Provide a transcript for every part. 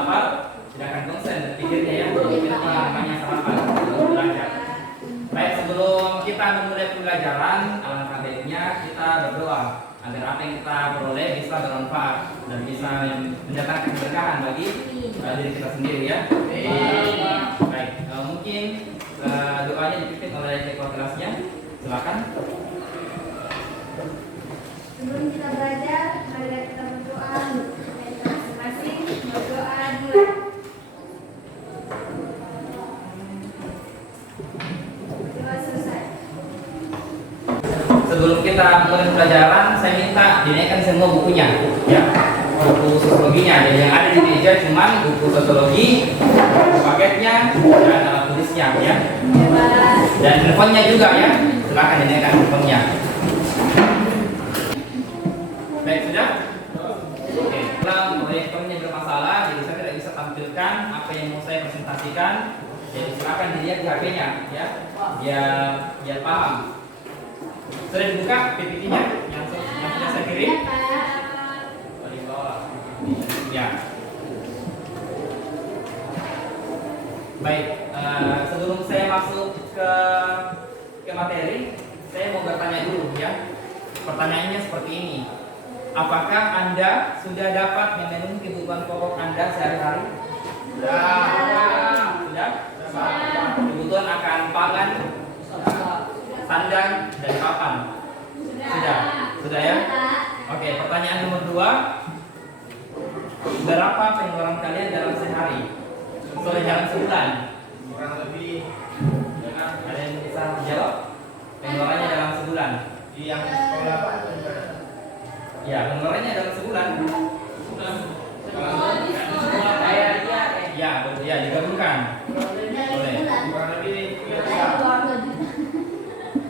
hafal, tidak akan konsen berpikirnya ya. Itu namanya hafal belajar. Baik, sebelum kita memulai pembelajaran, alangkah baiknya kita berdoa agar apa yang kita peroleh bisa bermanfaat dan bisa mendatangkan keberkahan bagi diri kita sendiri ya. Baik, mungkin doanya dipimpin oleh ketua kelasnya. Silakan. Sebelum kita belajar, mari kita berdoa. Masing-masing berdoa dulu. Doa selesai. Sebelum kita mulai pembelajaran, saya minta dinaikkan semua bukunya, ya, buku sosiologinya. Jadi yang ada di meja cuma buku sosiologi, buku paketnya, dan alat tulisnya, ya. Dan handphonenya juga, ya. Silakan dinaikkan handphonenya. Baik, sudah? Oke, kalau proyektornya bermasalah, jadi saya tidak bisa tampilkan apa yang mau saya presentasikan. Jadi silakan dilihat di HP-nya, ya, biar paham. Sudah dibuka PPT-nya yang sudah saya kirim? Oh, di bawah. Ya. Baik, sebelum saya masuk ke materi, saya mau bertanya dulu ya. Pertanyaannya seperti ini. Apakah Anda sudah dapat memenuhi kebutuhan pokok Anda sehari-hari? Sudah? Kebutuhan akan pangan, sandang, dan papan. Sudah ya? Oke, pertanyaan nomor 2. Berapa pengeluaran kalian dalam sehari? Soalnya dalam sebulan? Kurang lebih. Ada yang bisa jawab? Pengeluarannya dalam sebulan? Yang sekolah Pak. Ya, pengeluarannya dalam sebulan. Ya, digabungkan. Boleh. Kurang lebih 3 juta.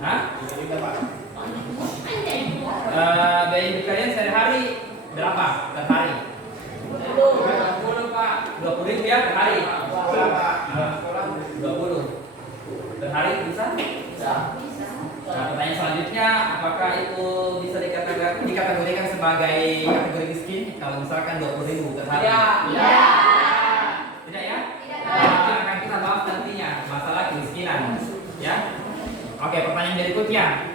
Hah? 3 juta Pak. Biaya hidup kalian sehari-hari berapa per hari? 20 Pak. 20.000 ya per hari? Sekolah Pak. Sekolah 20 per hari bisa? Nah, pertanyaan selanjutnya, apakah itu bisa dikategorikan sebagai kategori miskin kalau misalkan 20.000 per hari? Tidak ya? Itu akan kita bahas nantinya masalah kemiskinan, ya. Oke, pertanyaan berikutnya.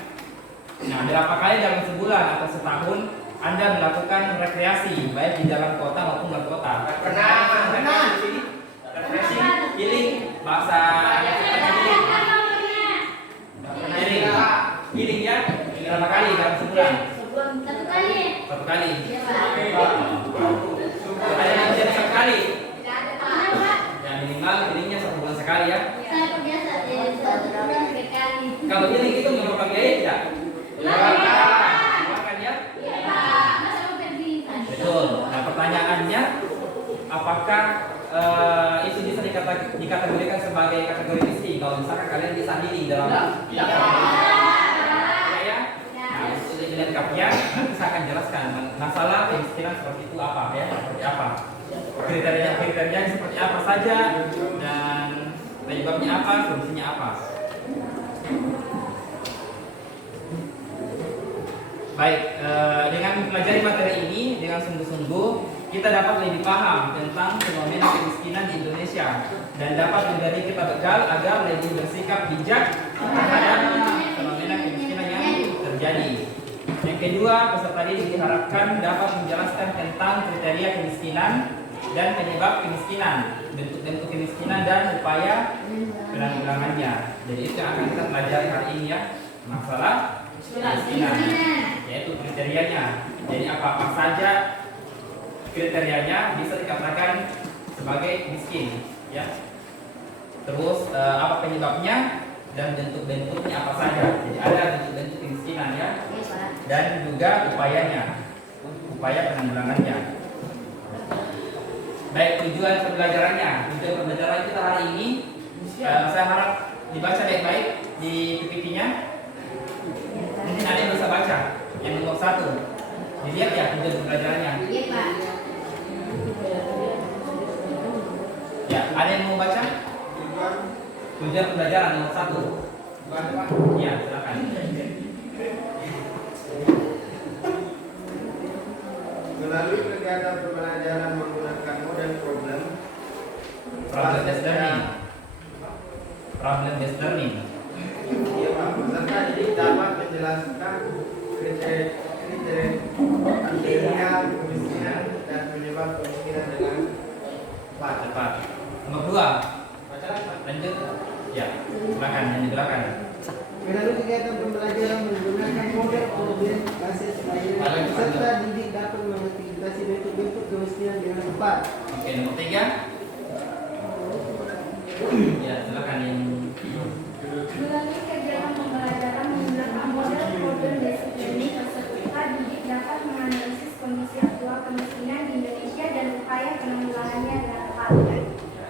Nah, berapa kali dalam sebulan atau setahun Anda melakukan rekreasi baik di dalam kota maupun luar kota? Pernah. Refreshing, healing, bahasa healing ya? Berapa kali dalam sebulan? Satu kali. Ada yang bisa satu kali? Ya, minimal healingnya 1 bulan sekali ya. Kalau healing itu memerlukan biaya tidak? Makan ya? Betul. Nah, pertanyaannya, apakah itu bisa dikategorikan sebagai kategori miskin kalau misalkan kalian bisa healing dalam ya? Nah, untuk lebih lengkapnya nanti saya akan jelaskan masalah kemiskinan seperti itu apa ya, seperti apa kriteria seperti apa saja dan penyebabnya apa, solusinya apa. Baik, dengan mempelajari materi ini dengan sungguh-sungguh kita dapat lebih paham tentang fenomena kemiskinan di Indonesia dan dapat menjadi kita bekal agar lebih bersikap bijak terhadap fenomena kemiskinan yang terjadi. Yang kedua, peserta didik diharapkan dapat menjelaskan tentang kriteria kemiskinan dan penyebab kemiskinan, bentuk-bentuk kemiskinan dan upaya penanggulangannya. Jadi itu yang akan kita pelajari hari ini ya, masalah kemiskinan, yaitu kriterianya. Jadi apa-apa saja kriterianya bisa dikatakan sebagai miskin, ya. Terus apa penyebabnya dan bentuk-bentuknya apa saja. Jadi ada bentuk-bentuk kemiskinan ya, dan juga upaya penanggulangannya. Baik, tujuan pembelajaran kita hari ini saya harap dibaca baik-baik di PPT-nya. Mungkin ada yang bisa baca yang nomor 1. Dilihat ya tujuan pembelajarannya. Ya, ada yang mau baca? Tujuan pembelajaran nomor 1. Ya, silakan. Melalui kegiatan pembelajaran menggunakan dan problem. Problem based learning. Problem based learning. Iya Pak, peserta didik dapat menjelaskan kriteria kemiskinan dan penyebab kemiskinan dengan Cepat. Nomor 2. Lanjut. Ya, silakan yang silakan. Melalui kegiatan pembelajaran menggunakan model problem basis layanan, peserta didik dapat mengidentifikasi bentuk-bentuk kemiskinan dengan tepat. Oke, nomor 3. Ya, silakan yang Melalui kegiatan pembelajaran menggunakan model problem basic learning, peserta didik dapat menganalisis kondisi aktual kemiskinan di Indonesia dan upaya penanggulangannya dengan tepat.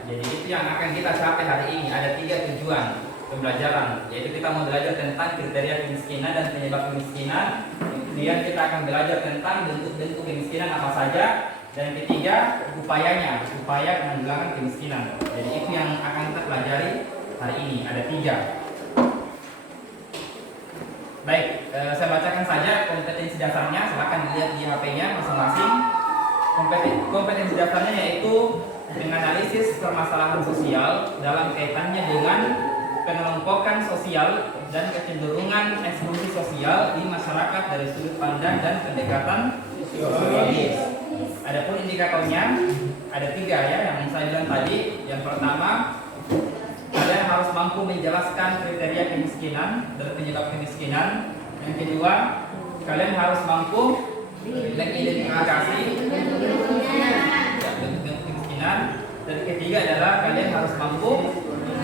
jadi itu yang akan kita capai hari ini. Ada 3 tujuan pembelajaran, yaitu kita mau belajar tentang kriteria kemiskinan dan penyebab kemiskinan. Kemudian kita akan belajar tentang bentuk-bentuk kemiskinan apa saja. Dan ketiga, upaya penanggulangan kemiskinan. Jadi itu yang akan kita pelajari hari ini. Ada 3. Baik, saya bacakan saja kompetensi dasarnya. Silakan dilihat di HP-nya masing-masing. Kompetensi dasarnya yaitu menganalisis permasalahan sosial dalam kaitannya dengan pengelompokan sosial dan kecenderungan eksklusi sosial di masyarakat dari sudut pandang dan pendekatan sosiologis. Adapun indikatornya ada 3 ya, yang saya bilang tadi. Yang pertama, kalian harus mampu menjelaskan kriteria kemiskinan dan penyebab kemiskinan. Yang kedua, kalian harus mampu mengidentifikasi bentuk-bentuk kemiskinan. Dan ketiga adalah kalian harus mampu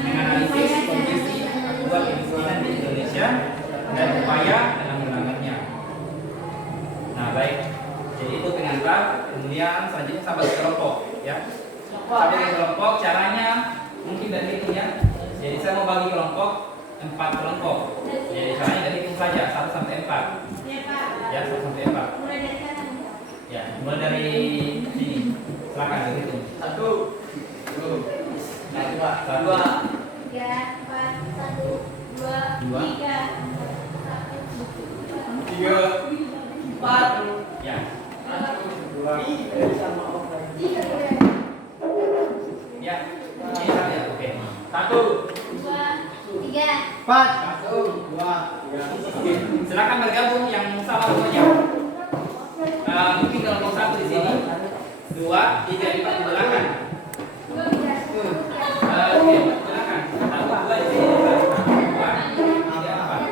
menganalisis kondisi aktual kemiskinan di Indonesia dan upaya penanggulangannya. Nah, baik. Jadi itu pengantar. Kemudian selanjutnya sampai ke kelompok ya. Sampai ke kelompok caranya mungkin dari hitung ya. Jadi saya mau bagi kelompok 4 kelompok. Jadi caranya dari hitung saja 1 sampai 4. Ya, 1 sampai 4. Ya, mulai dari sini. Silakan dihitung. 1, 2, 3, 4, 1, 2, 3, 4, Ya. 2, Ya. Ini satu ya. Oke. 1, 2, 3. 4. 1, 2, 3. Silakan bergabung yang salah semuanya. Mungkin kelompok 1 di sini. 2, 3, 4 di belakang. Oke, silakan. 1, 2 di sini. 2, 3, 4.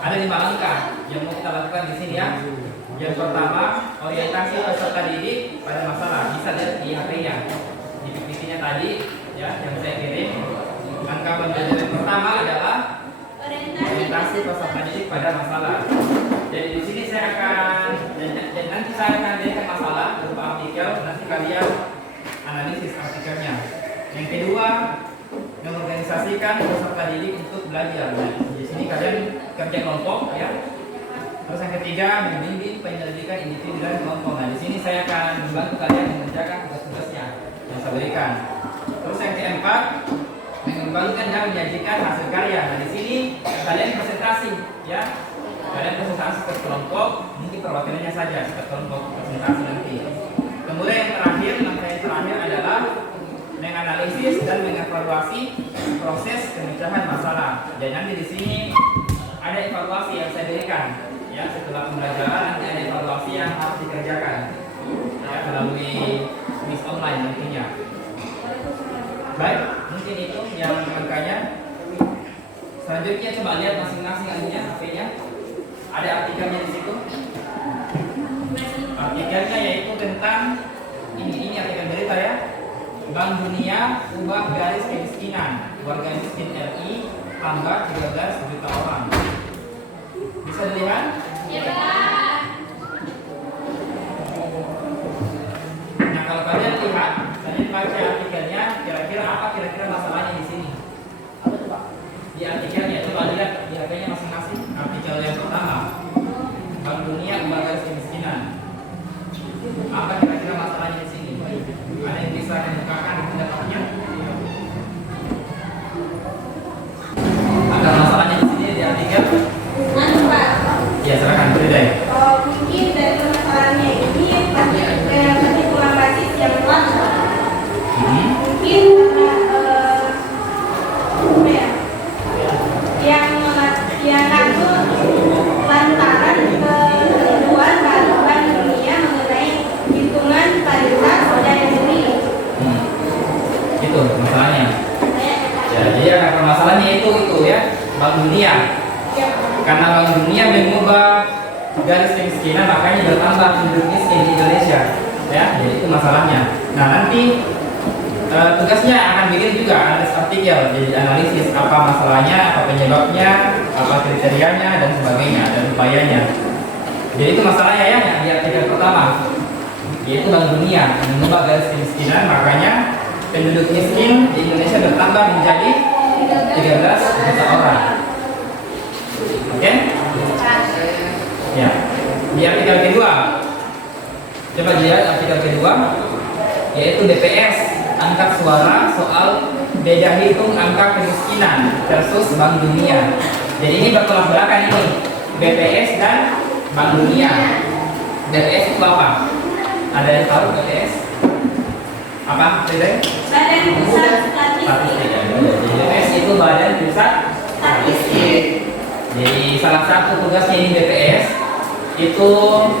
Ada 5 langkah yang mau kita lakukan di sini ya. Yang pertama, orientasi peserta didik pada masalah. Bisa lihat di HP-nya, di PPT-nya tadi ya, yang saya kirim. Langkah pembelajaran yang pertama adalah orientasi peserta didik pada masalah. Jadi di sini saya akan dan nanti saya akan berikan masalah berupa artikel. Nanti kalian analisis artikelnya. Yang kedua, mengorganisasikan peserta didik untuk belajar. Nah, di sini kalian kerja kelompok ya. Terus yang ketiga, membimbing penyelidikan individu dan kelompok. Nah, di sini saya akan membantu kalian mengerjakan tugas-tugasnya yang saya berikan. Terus yang keempat, mengembangkan dan menyajikan hasil karya. Nah, di sini kalian presentasi, ya. Kalian presentasi ke kelompok, mungkin perwakilannya saja ke kelompok presentasi nanti. Kemudian yang terakhir, langkah yang terakhir adalah menganalisis dan mengevaluasi proses pemecahan masalah. Dan nanti di sini ada evaluasi yang saya berikan. Ya, setelah pembelajaran nanti ada evaluasi yang harus dikerjakan. Ya, melalui Miss online nantinya. Baik, mungkin itu yang angkanya. Selanjutnya coba lihat masing-masing anunya, HP-nya. Ada artikelnya di situ. Artikelnya yaitu tentang ini artikel berita ya. Bank Dunia ubah garis kemiskinan. Warga miskin RI tambah 13 juta orang. Bisa dilihat? Ya, Pak. Nah, kalau kalian lihat, kalian baca artikelnya, kira-kira apa kira-kira masalahnya di sini? Apa tuh, Pak? Di artikelnya, coba lihat di HP-nya masing-masing. Artikel yang pertama, Bank Dunia ubah garis kemiskinan. Apa kira-kira masalahnya di sini? Ada yang bisa menunjukkan pendapatnya? Ada masalahnya di sini di artikel? Anu, Pak. Ya, silakan beri. Mungkin dari permasalahannya ini pasti kurang basis yang kuat. Mungkin karena yang aku lantaran ketentuan Bank Dunia mengenai hitungan paritas daya beli. Itu masalahnya. Ya, jadi akar masalahnya itu ya, Bank Dunia. Karena Bank Dunia mengubah garis kemiskinan, makanya bertambah penduduk miskin di Indonesia. Ya, jadi itu masalahnya. Nah, nanti tugasnya akan bikin juga analisis artikel, jadi analisis apa masalahnya, apa penyebabnya, apa kriterianya dan sebagainya dan upayanya. Jadi itu masalahnya ya, yang di artikel pertama, yaitu Bank Dunia mengubah garis kemiskinan, makanya penduduk miskin di Indonesia bertambah menjadi 13 juta orang. Oke? Ya. Di artikel kedua, coba lihat artikel kedua, yaitu BPS angkat suara soal beda hitung angka kemiskinan versus Bank Dunia. Jadi ini bertolak belakang ini, BPS dan Bank Dunia. BPS itu apa? Ada yang tahu BPS? Apa? Tidak? Badan Pusat Statistik. Jadi BPS itu Badan Pusat Statistik. Jadi salah satu tugasnya ini BPS itu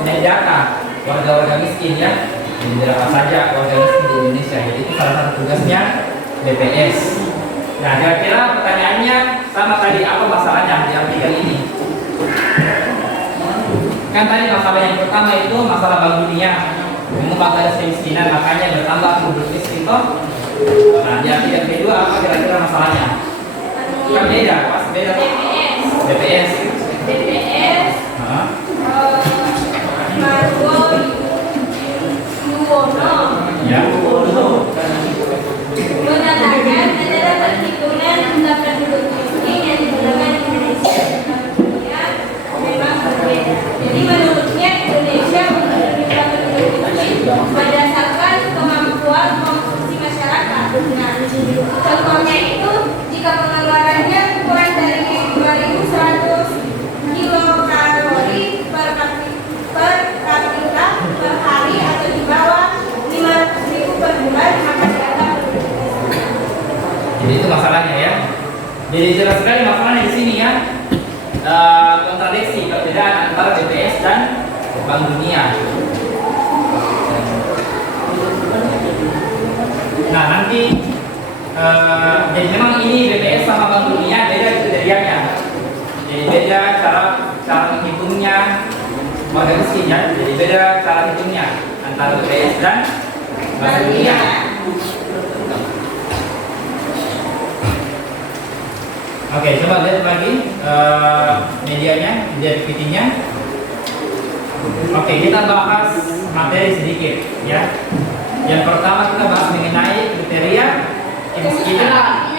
mendata warga-warga miskin ya, berapa saja warga miskin di Indonesia. Jadi itu salah satu tugasnya BPS. Nah, kira-kira pertanyaannya sama tadi, apa masalahnya di artikel ini? Kan tadi masalah yang pertama itu masalah Bank Dunia mengubah garis kemiskinan, makanya bertambah penduduk miskin toh. Nah, di artikel kedua apa kira-kira masalahnya? Kan beda, pas beda toh. BPS. Margo Yuwono Ya. mengatakan adalah perhitungan angka penduduk miskin yang digunakan di Indonesia dan dunia memang berbeda. Jadi menurutnya Indonesia menurunkan penduduk miskin berdasarkan kemampuan konsumsi masyarakat. Nah, contohnya itu jika pengeluarannya kurang dari 2.100 kilokalori per kapita per hari atau di bawah 500.000 per bulan, maka dianggap penduduk miskin. Jadi itu masalahnya ya. Jadi jelas sekali masalahnya di sini ya. Kontradiksi perbedaan antara BPS dan Bank Dunia. Nah, nanti jadi memang ini BPS sama Bank Dunia beda kriterianya. Jadi beda cara menghitungnya warga miskin ya. Jadi beda cara hitungnya antara BPS dan Bank Dunia. Oke, coba lihat lagi medianya, media PPT-nya. Oke, kita bahas materi sedikit ya. Yang pertama kita bahas mengenai kriteria kemiskinan.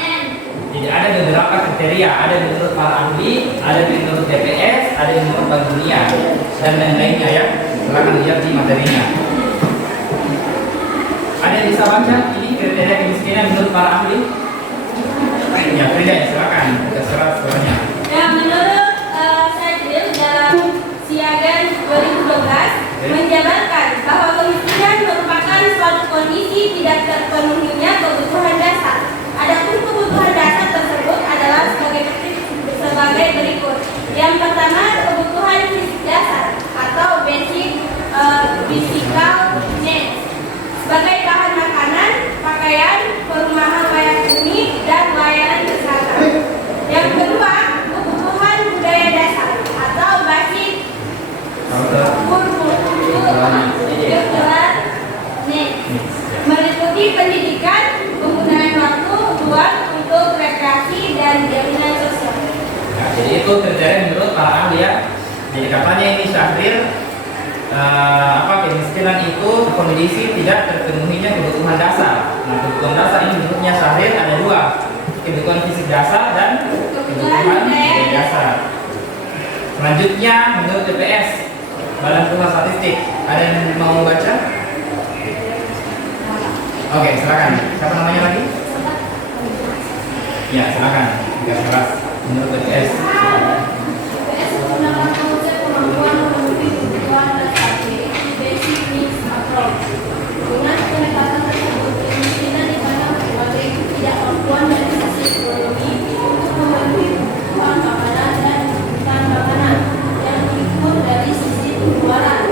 Jadi ada beberapa kriteria, ada menurut para ahli, ada menurut BPS, ada yang menurut Bank Dunia, dan lain-lainnya ya. Silakan lihat di materinya. Ada yang bisa baca ini kriteria kemiskinan menurut para ahli? Ya, Frida, silakan. Terserah suaranya. Ya, menurut Sajil dalam Siagan 2012 menjabarkan bahwa kemiskinan merupakan suatu kondisi tidak terpenuhinya kebutuhan dasar. Adapun kebutuhan dasar tersebut adalah sebagai berikut. Yang pertama, kebutuhan fisik dasar atau basic physical needs sebagai bahan makanan, pakaian, perumahan layak huni, dan layanan kesehatan. Yang kedua, kebutuhan budaya dasar atau basic cultural needs meliputi pendidikan, penggunaan waktu luang untuk rekreasi dan jaminan sosial. Nah, jadi itu kriteria menurut para ahli ya. Jadi katanya ini Syahrir, kemiskinan itu kondisi tidak terpenuhinya kebutuhan dasar. Nah, kebutuhan dasar ini menurutnya Syahrir ada dua, kebutuhan fisik dasar dan kebutuhan budaya dasar. Selanjutnya menurut BPS, Badan Pusat Statistik, ada yang mau baca? Oke, silakan. Siapa namanya lagi? Ya, silakan. Tiga keras. Menurut BPS. BPS menggunakan konsep kemampuan memenuhi kebutuhan dasar basic needs approach. Dengan pendekatan tersebut, kemiskinan dipandang sebagai ketidakmampuan dari sisi ekonomi untuk memenuhi kebutuhan makanan dan kebutuhan makanan yang berikut dari sisi pengeluaran.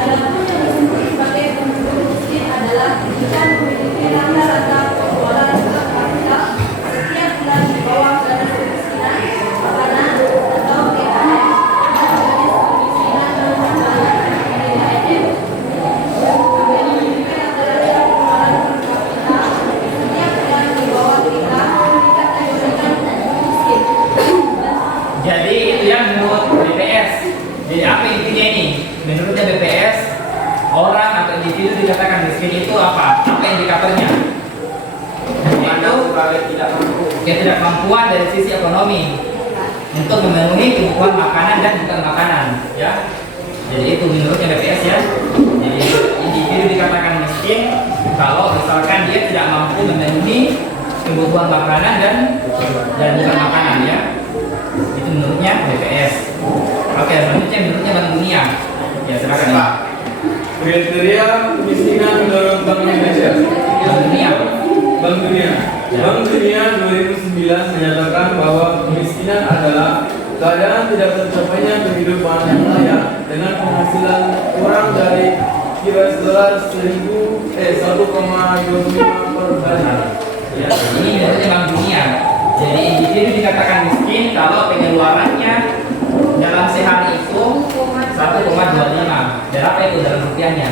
Adapun yang disebut sebagai penduduk miskin adalah ketika memiliki rata-rata pengeluaran per kapita setiap bulan di bawah garis kemiskinan, makanan atau GKM, dan garis kemiskinan GKM yang memiliki rata-rata pengeluaran per kapita setiap bulan di bawah kita dikategorikan miskin. Jadi itu yang menurut BPS. Jadi apa intinya ini? Menurutnya BPS, orang atau individu dikatakan miskin itu apa? Apa indikatornya? Itu ketidakmampuan dari sisi ekonomi untuk memenuhi kebutuhan makanan dan bukan makanan, ya. Jadi itu menurutnya BPS ya. Jadi individu dikatakan miskin kalau misalkan dia tidak mampu memenuhi kebutuhan makanan dan bukan makanan, ya. Itu menurutnya BPS. Oke, selanjutnya menurutnya Bank Dunia. Ya, silakan. Pak. Kriteria kemiskinan menurut Bank Indonesia. Bank Dunia. Bank Dunia. Ya. Bank Dunia 2009 menyatakan bahwa kemiskinan adalah keadaan tidak tercapainya kehidupan yang layak dengan penghasilan kurang dari US dollar 1,25 per hari. Ya, ini menurutnya Bank Dunia. Jadi individu dikatakan miskin kalau pengeluarannya dalam sehari itu 1,25. Dan apa itu dalam rupiahnya?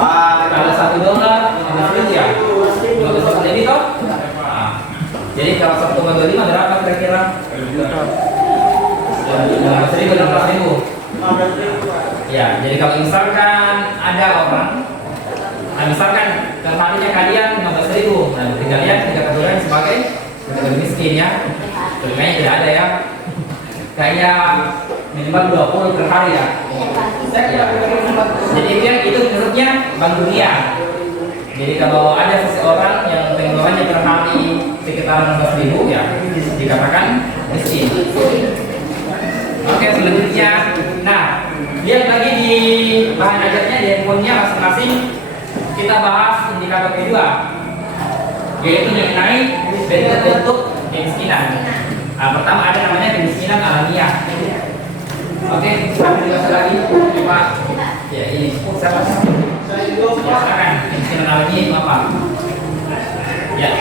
Kalau $1 15.000 ya, 15 lebih toh? Nah, jadi kalau 1,25 berapa kira-kira? 15.000, 16.000. Ya, jadi kalau misalkan ada orang, misalkan perharinya kalian 15.000, nah kalian dikategorikan sebagai miskin ya. Kayaknya tidak ada ya. Kayak minimal 20 per hari ya. Ya. Jadi itu menurutnya Bank Dunia. Jadi kalau ada seseorang yang pengeluarannya per hari sekitar 16.000 ya dikatakan miskin. Oke, selanjutnya, nah lihat lagi di bahan ajarnya di handphonenya masing-masing kita bahas indikator kedua, yaitu mengenai bentuk-bentuk kemiskinan. Nah, pertama ada namanya kemiskinan alamiah. Oke, sampai dibahas lagi, Pak. Ya ini siapa? Ya, silakan. Kemiskinan alamiah itu apa? Ya,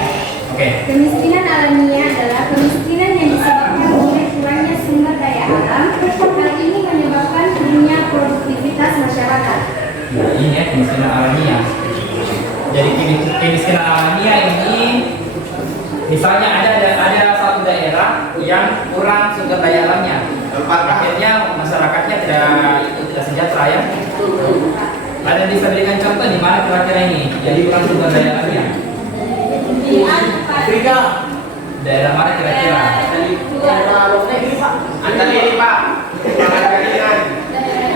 oke. Kemiskinan alamiah adalah kemiskinan yang disebabkan oleh kurangnya sumber daya alam. Hal ini menyebabkan turunnya produktivitas masyarakat. Ya, ini ya kemiskinan alamiah. Jadi kemiskinan alamiah ini misalnya ada satu daerah yang kurang sumber daya alamnya, akhirnya masyarakatnya tidak sejahtera ya. Ada yang bisa berikan contoh di mana kira-kira ini jadi kurang sumber daya alamnya? Afrika. daerah mana kira-kira? Antara ini Pak, keinginan.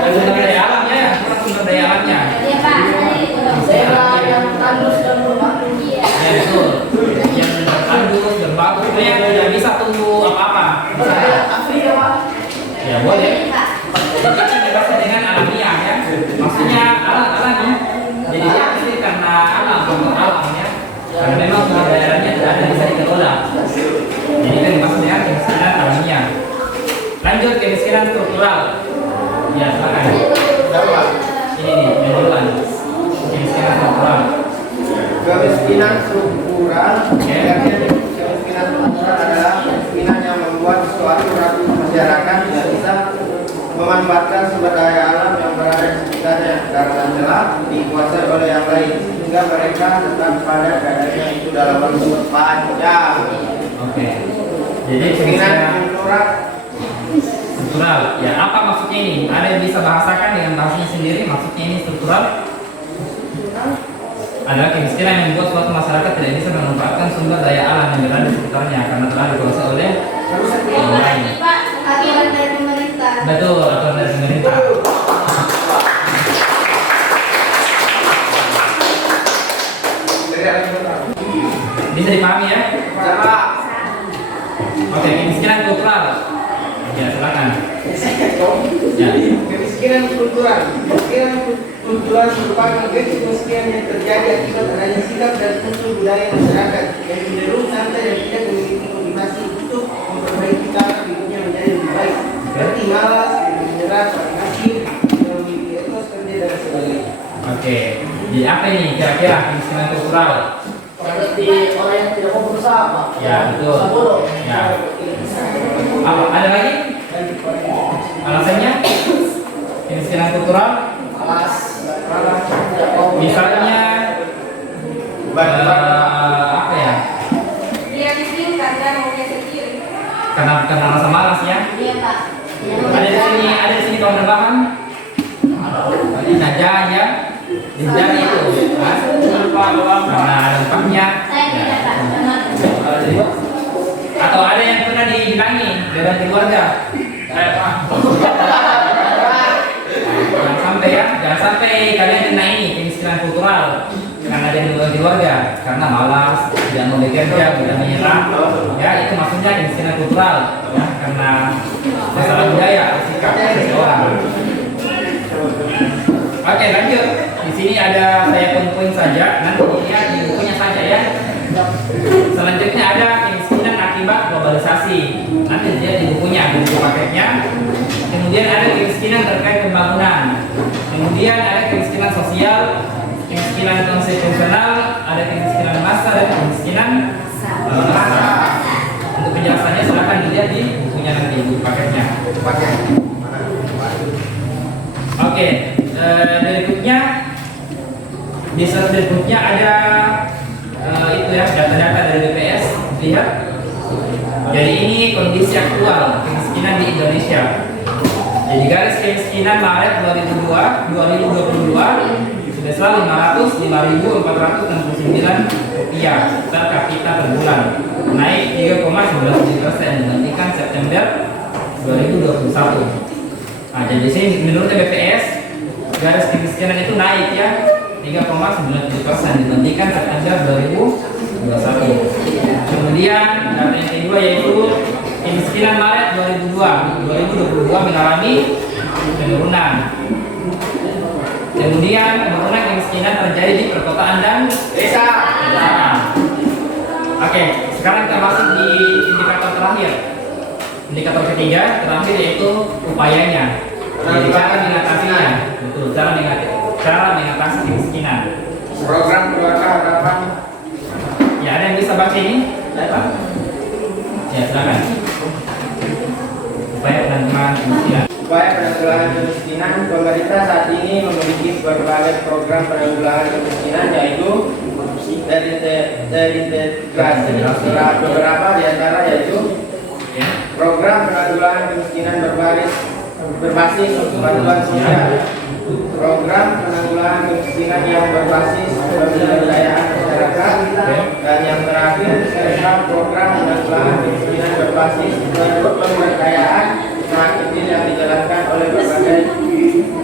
Sumber daya alamnya, sumber daya alamnya. Iya Pak, tadi yang tandus dan berbatu. Ya betul. Yang bertandus, berbatu, pokoknya tidak bisa tumbuh apa-apa. Ya boleh. Jadi ini dibahas dengan alamiah ya. Maksudnya alam-alami. Jadi ini karena alam, faktor alam ya. Karena memang sumber daya alamnya tidak ada bisa dikelola. Jadi kan dimaksud dengan kemiskinan alamiah. Lanjut kemiskinan struktural. Ya silakan. Ini nih yang duluan. Kemiskinan struktural. Kemiskinan struktural, kemiskinan struktural adalah kemiskinan yang membuat suatu masyarakat tidak bisa memanfaatkan sumber daya alam yang berada di sekitarnya karena telah dikuasai oleh yang lain sehingga mereka tetap pada keadaannya itu dalam waktu panjang. Oke. Jadi Kemiskinan kemiskinan struktural. Ya apa maksudnya ini? Ada yang bisa bahasakan dengan bahasanya sendiri? Maksudnya ini struktural? Adalah kemiskinan yang membuat suatu masyarakat tidak bisa memanfaatkan sumber daya alam yang berada di sekitarnya karena telah dikuasai oleh yang lain. Aturan dari pemerintah. Betul, aturan dari pemerintah. Bisa dipahami ya? Oke, kemiskinan kultural. Ya, silakan. Ya. Kemiskinan kultural merupakan bentuk kemiskinan yang terjadi akibat adanya sikap dan kultur budaya masyarakat yang cenderung santai dan tidak memiliki motivasi untuk memperbaiki cara hidupnya menjadi lebih baik, seperti malas, menyerah, pasif, memiliki etos kerja dan sebagainya. Oke. Jadi apa ini kira-kira kemiskinan kultural? Seperti orang yang tidak mau berusaha, Pak. Ya, betul. Bodoh. Ya. Apa? Ada lagi? Alasannya? Kemiskinan kultural? Malas, tidak mau. Misalnya apa ya? Dia miskin karena maunya sendiri. Karena rasa malas ya. Iya Pak. Ada di sini kawan rebahan. Ini saja ya. Dijari itu. Mas. Karena dampaknya. Saya tidak Pak. Atau ada yang pernah dibilangi beban keluarga. Jangan sampai kalian kena ini kemiskinan kultural karena ada beban keluarga, karena malas, tidak mau bekerja, tidak menyerah. Ya itu maksudnya kemiskinan kultural, ya karena masalah budaya, sikap seseorang. Oke lanjut. Di sini ada saya poin-poin saja. Nanti dilihat di bukunya saja ya. Selanjutnya ada kemiskinan akibat globalisasi. Nanti dilihat di bukunya, di buku paketnya. Kemudian ada kemiskinan terkait pembangunan. Kemudian ada kemiskinan sosial, kemiskinan konstitusional, ada kemiskinan massa dan kemiskinan rasa. Untuk penjelasannya silakan dilihat di bukunya nanti, buku paketnya. Oke, berikutnya di slide berikutnya ada itu ya data-data dari BPS. Lihat. Jadi ini kondisi aktual kemiskinan di Indonesia. Jadi garis kemiskinan Maret 2022 sebesar 505.469 rupiah per kapita per bulan, naik 3,97% dibandingkan September 2021. Nah, jadi sini menurut BPS garis kemiskinan itu naik ya 3,97% dibandingkan September 2021. Kemudian data yang kedua yaitu kemiskinan Maret 2022 mengalami penurunan. Kemudian penurunan kemiskinan terjadi di perkotaan dan desa. Oke, sekarang kita masuk di indikator terakhir. Indikator ketiga terakhir yaitu upayanya. Jadi cara mengatasinya. Betul, cara mengatasi kemiskinan. Program keluarga harapan. Ya, ada yang bisa baca ini? Pak? Ya, silakan. Upaya penanggulangan kemiskinan. Upaya penanggulangan kemiskinan, pemerintah saat ini memiliki berbagai program penanggulangan kemiskinan yaitu terintegrasi. Beberapa di antara yaitu program penanggulangan kemiskinan berbasis bantuan sosial, program penanggulangan kemiskinan yang berbasis pemberdayaan masyarakat, masyarakat. Dan yang terakhir serta program penanggulangan kemiskinan berbasis pemberdayaan anak kecil yang dijalankan oleh berbagai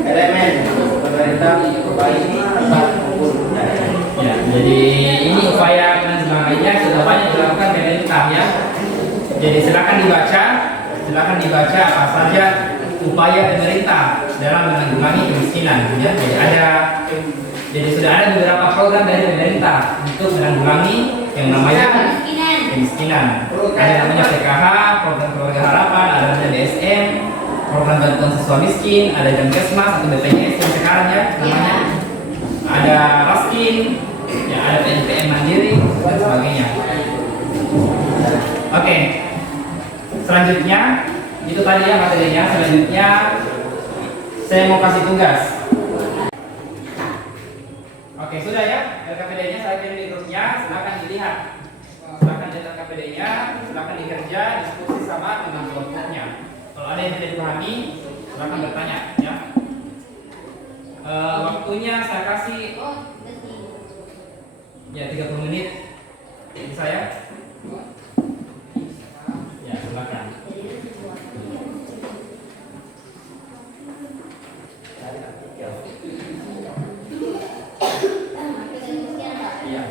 elemen pemerintah baik pusat maupun daerah. Ya, jadi ini upaya penanggulangannya sudah banyak dilakukan pemerintah ya. Jadi silakan dibaca apa saja upaya pemerintah dalam menanggulangi kemiskinan. Ya, jadi sudah ada beberapa program dari pemerintah untuk menanggulangi yang namanya kemiskinan. Ada namanya PKH, program keluarga harapan, ada namanya DSM, program bantuan siswa miskin, ada Jamkesmas atau BPJS yang sekarang ya namanya. Ada Raskin, ya ada PNPM mandiri dan sebagainya. Oke. Selanjutnya itu tadi ya materinya. Selanjutnya saya mau kasih tugas. Oke, sudah ya. LKPD-nya saya kirim di grupnya, silakan dilihat. Silakan lihat LKPD-nya, silakan dikerja, diskusi sama teman kelompoknya. Kalau ada yang tidak dipahami, silakan bertanya ya. Waktunya saya kasih ya 30 menit. Bisa ya? Ya, silakan. Iya.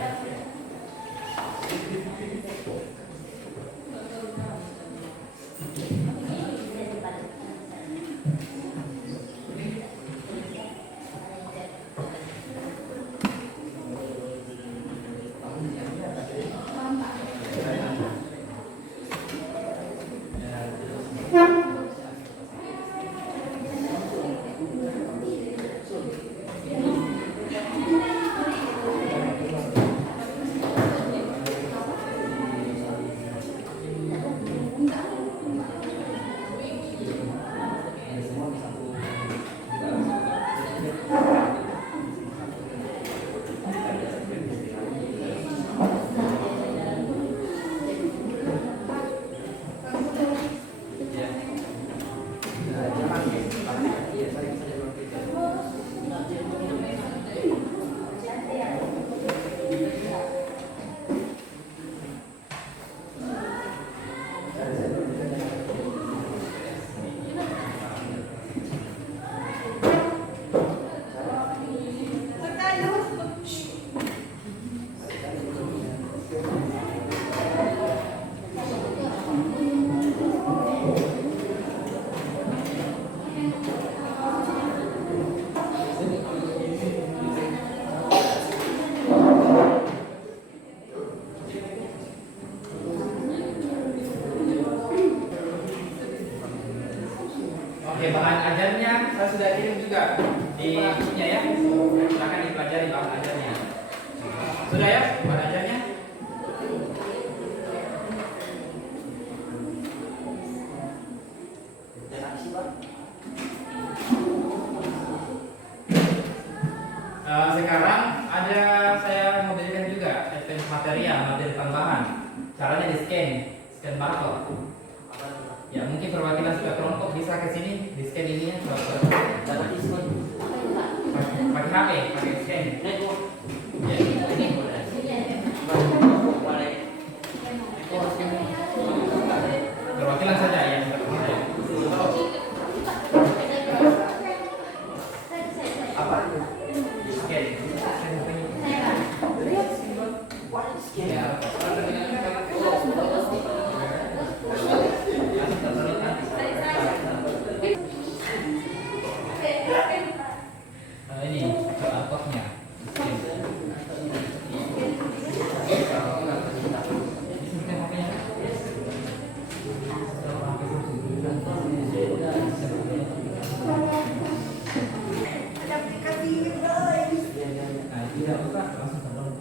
Oke, bahan ajarnya saya sudah kirim juga di grupnya ya. Silakan dipelajari bahan ajarnya. Sudah ya bahan ajarnya? Sekarang ada saya mau berikan juga advance material, materi tambahan. Caranya di scan barcode. Ya mungkin perwakilan sudah kelompok bisa ke sini di scan ininya pakai HP, pakai scan. Ya, perwakilan saja yang apa? Di scan. Ini angkotnya. Nah, tidak buka langsung download.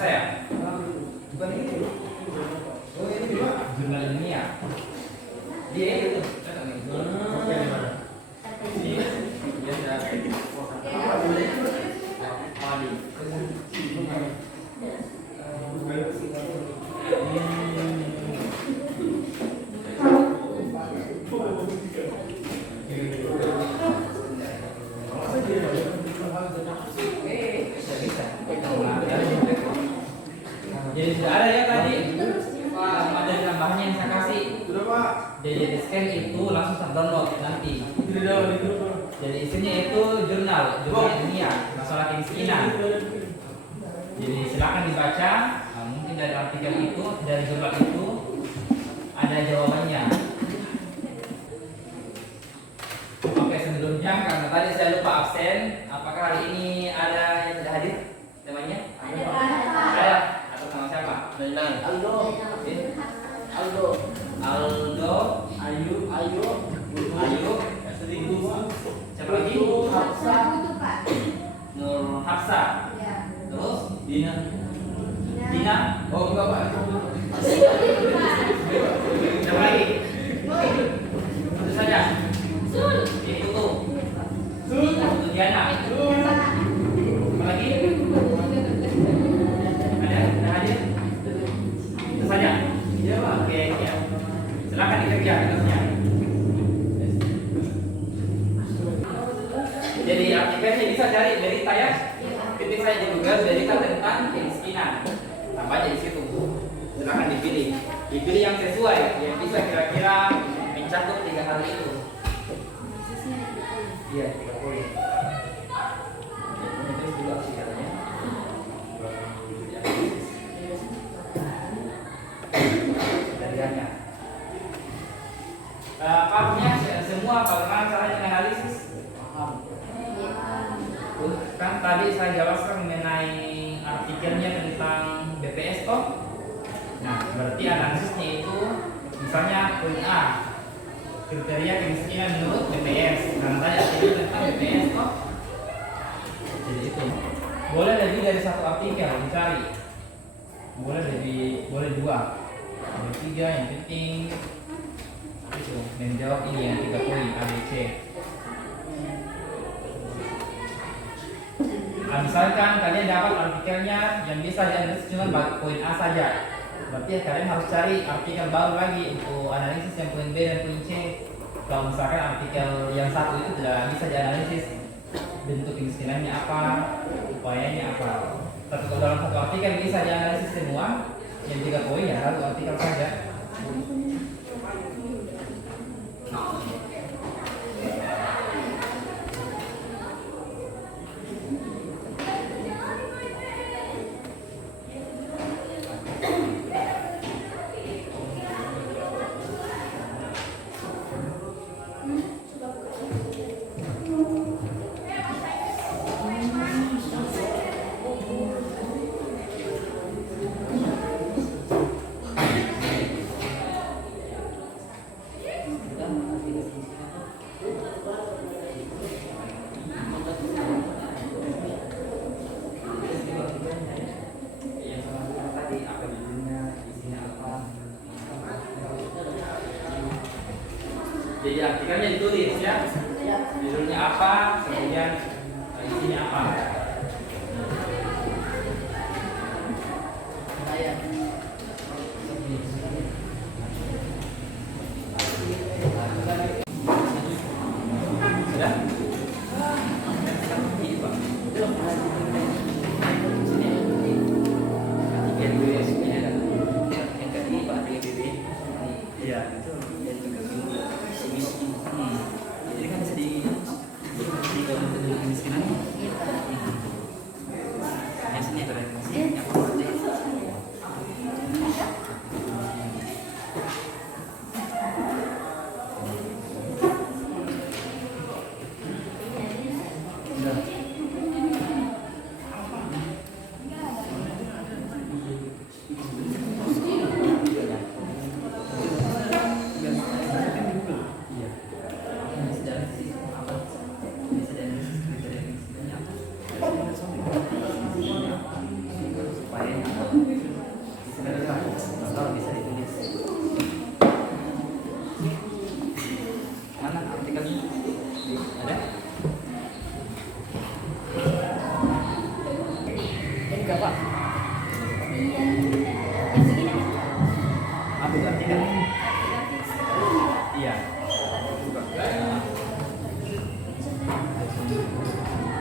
saya? Bukan ini. Oh ini dua. Jurnal ilmiah. Dia itu. Oke, di mana? Dia ada. Jadi sudah ada ya tadi materi tambahannya yang saya kasih. Sudah Pak. Jadi di scan itu langsung saya download nanti. Itu di dalam itu Pak. Jadi isinya itu jurnal ilmiah masalah kemiskinan. Jadi silakan dibaca. Mungkin dari artikel itu, dari jurnal itu ada jawabannya. Oke, sebelumnya karena tadi saya lupa absen, apakah hari ini ada yang tidak hadir temannya? Ada. Atau sama siapa? Aldo. Eh, Aldo. Aldo, Ayu, siapa lagi? Hafsa itu Pak. Nur Hafsa. Ya. Terus Dina. Dina. Oh enggak Pak. Siapa lagi? Itu saja. Itu tuh. Itu Diana. Apa lagi? Ada hadir? Itu saja. Iya Pak. Oke, ya. Silakan dikerja tugasnya. Jadi artikelnya bisa cari berita ya. Ketik saya di Google berita tentang kemiskinan. Tambah aja di situ. Silakan dipilih. Dipilih yang sesuai, yang bisa kira-kira mencakup 3 hal itu. Iya, 3 poin. Ini terus dulu sih katanya. Dariannya. Pahamnya semua bagaimana caranya menganalisis? Paham. Kan tadi saya jelaskan mengenai artikelnya tentang BPS toh. Nah, berarti analisisnya itu misalnya poin A, kriteria kemiskinan menurut BPS. Karena tadi artikel tentang BPS toh. Jadi itu boleh lebih dari 1 artikel dicari. Boleh 2, boleh 3, yang penting itu menjawab ini yang 3 poin A, B, C. Nah, misalkan kalian dapat artikelnya yang bisa dianalisis cuma poin A saja, berarti kalian harus cari artikel baru lagi untuk analisis yang poin B dan poin C. Kalau misalkan artikel yang satu itu tidak bisa dianalisis, bentuk kemiskinannya apa, upayanya apa. Tapi kalau dalam satu artikel bisa dianalisis semua, yang 3 poin ya satu artikel saja. Jadi artikelnya ditulis ya, judulnya apa, kemudian isinya apa. Sudah? Ini Pak. Sini. Artikel BBS ini ada. Yang ketiga artikel BBS. Iya, itu yang juga miskin. Jadi kan sedih. grafika Pak? Iya. Yang begini. Apa itu artinya? Grafik seperti ini. Iya.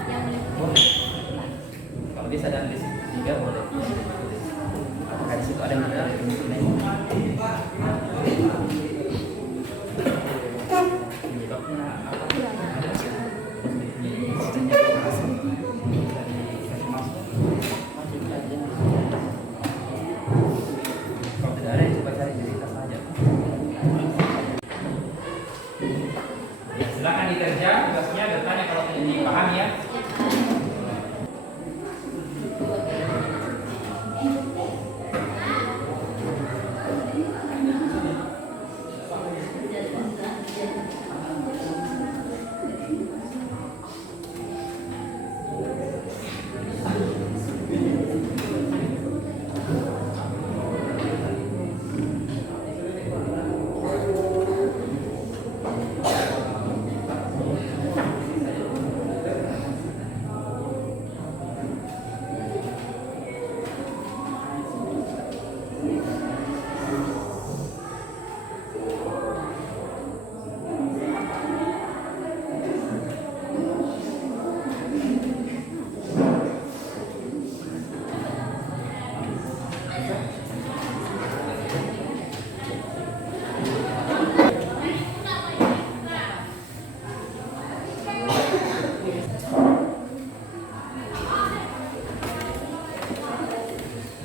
Yang Boleh. Kalau bisa dan di situ juga boleh. Apakah di situ ada modal? Penyebabnya apa? Ada? Kalau tidak ada, coba cari di tas saja. Ya, silakan dikerja tugasnya, bertanya kalau tidak dipahami ya.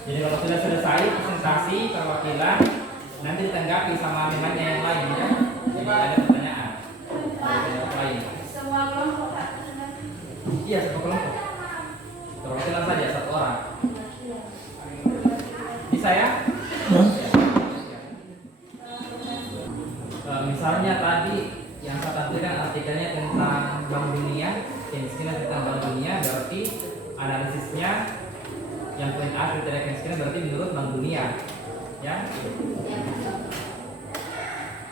Jadi kalau sudah selesai presentasi perwakilan, nanti ditanggapi sama memangnya yang lain ya. Jadi ada pertanyaan. Ada lain. semua kelompok Pak. Iya, satu kelompok. Perwakilan saja satu orang. Bisa ya? Misalnya tadi yang saya tampilkan artikelnya tentang Bank Dunia, kemiskinan tentang Bank Dunia, berarti analisisnya yang poin A kriteria kemiskinan berarti menurut Bank Dunia, ya.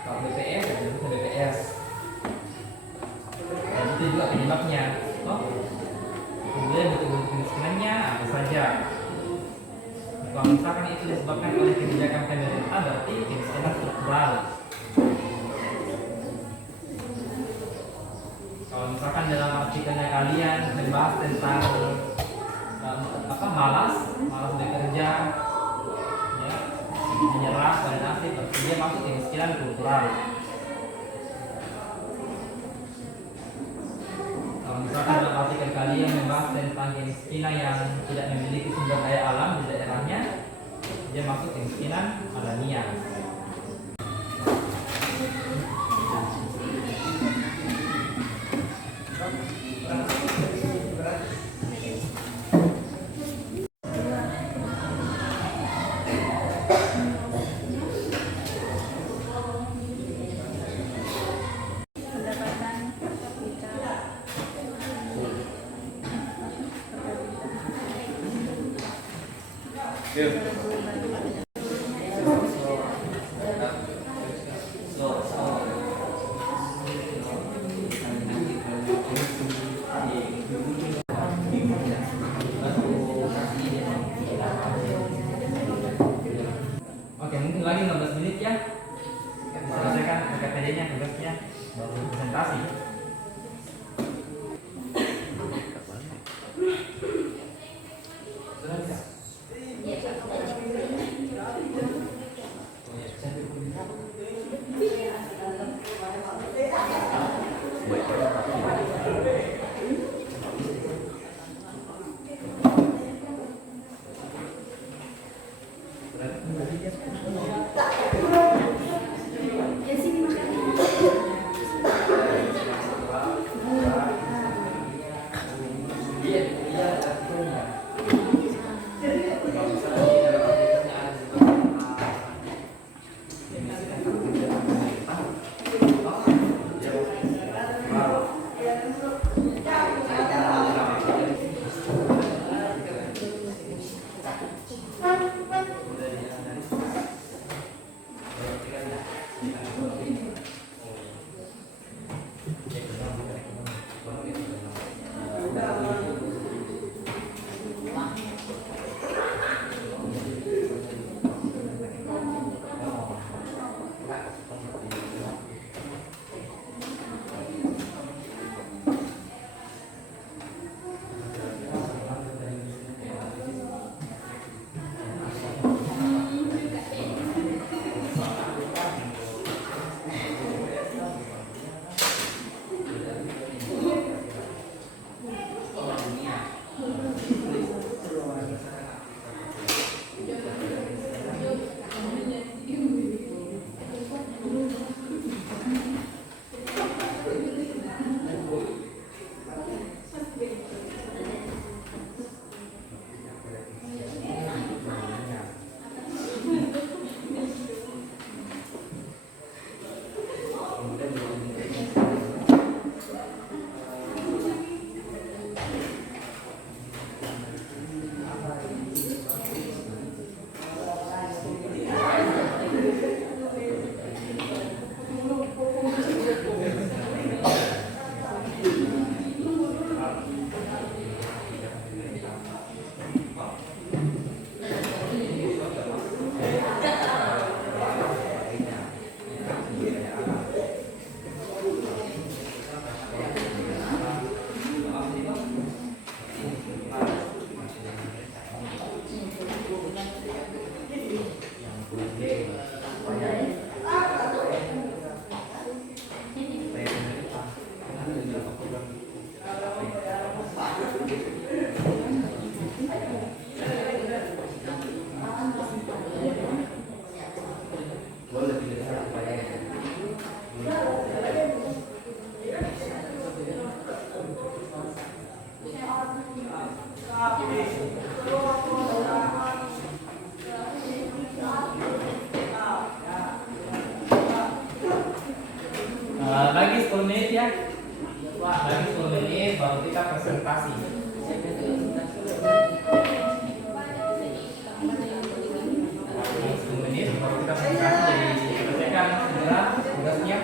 Kalau BPS, ya menurut BPS. Dan itu juga penyebabnya. Oh, kemudian bentuk kemiskinannya apa saja. Kalau misalkan itu disebabkan oleh kebijakan pemerintah, berarti kemiskinan struktural. Kalau misalkan dalam artikelnya kalian membahas tentang malas bekerja, ya, menyerah pada nasib, berarti dia masuk kemiskinan kultural. Kalau misalkan dalam artikel kalian membahas tentang kemiskinan yang tidak memiliki sumber daya alam di daerahnya, dia masuk kemiskinan alamiah. Pendapatan kapita. Oke, mungkin lagi 15 menit ya. Selesaikan PKPD-nya, tugasnya, baru presentasi. Lagi 10 menit ya. Lagi 10 menit baru kita presentasi. Lagi 10 menit baru kita presentasi. Jadi kerjakan segera tugasnya.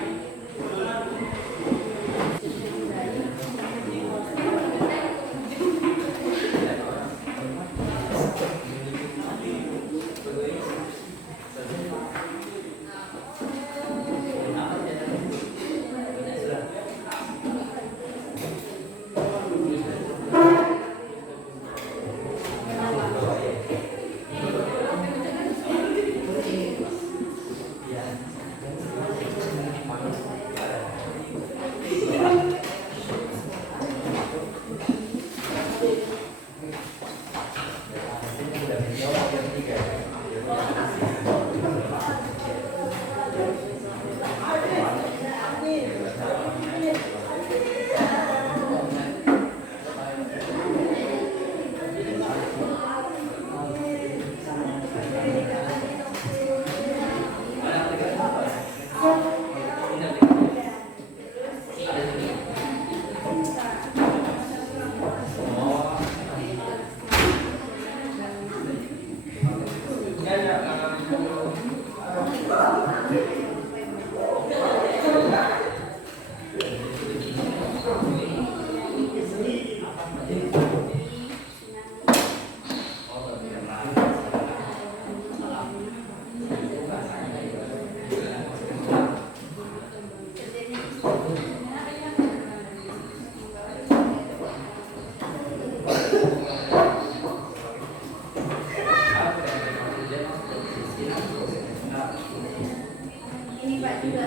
Ini Pak juga.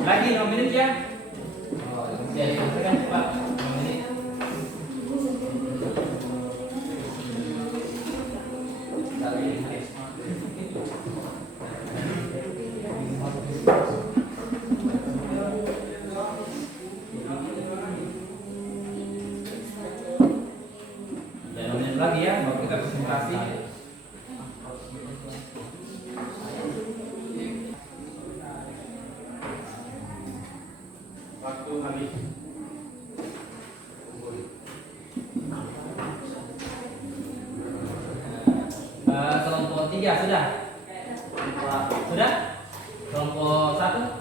Lagi 5 menit ya. Jadi selesaikan cepat 5 menit. Dan 5 menit lagi ya, baru kita presentasi. Waktu habis. Kelompok 3 sudah? Sudah? Kelompok 1?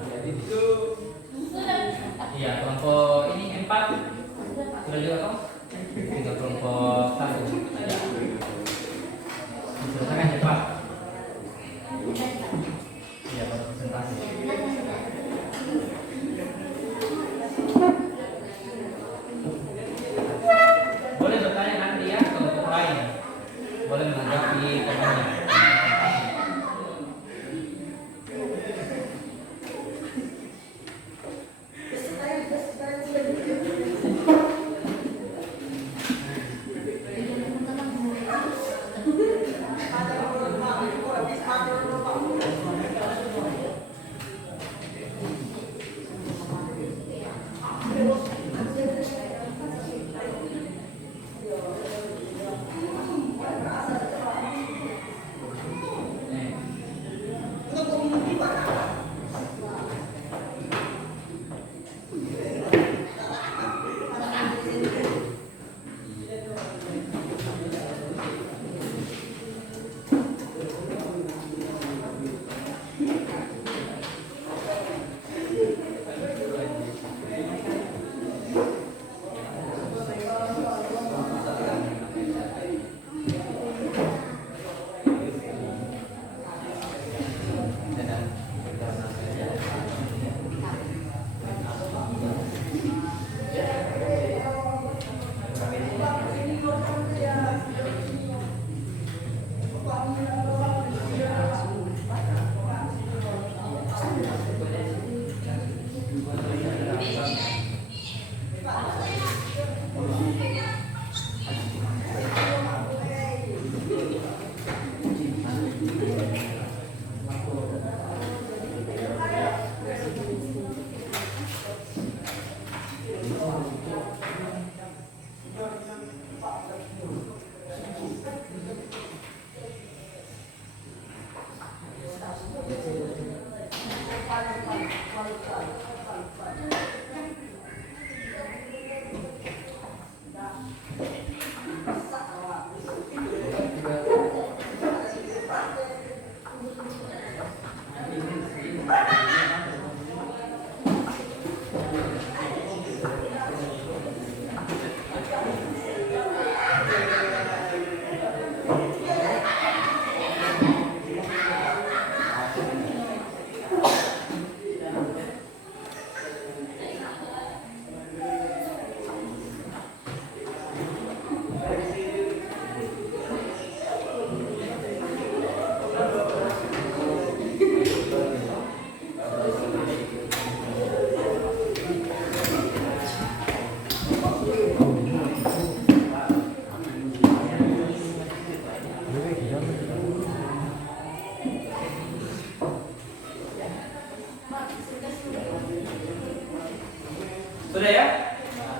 Iya, kelompok ini 4 sudah juga toh? Tinggal kelompok 1. Ya. Diselesaikan cepat. Iya, baru presentasi. Boleh bertanya nanti ya kelompok lain. Boleh menanggapi temannya.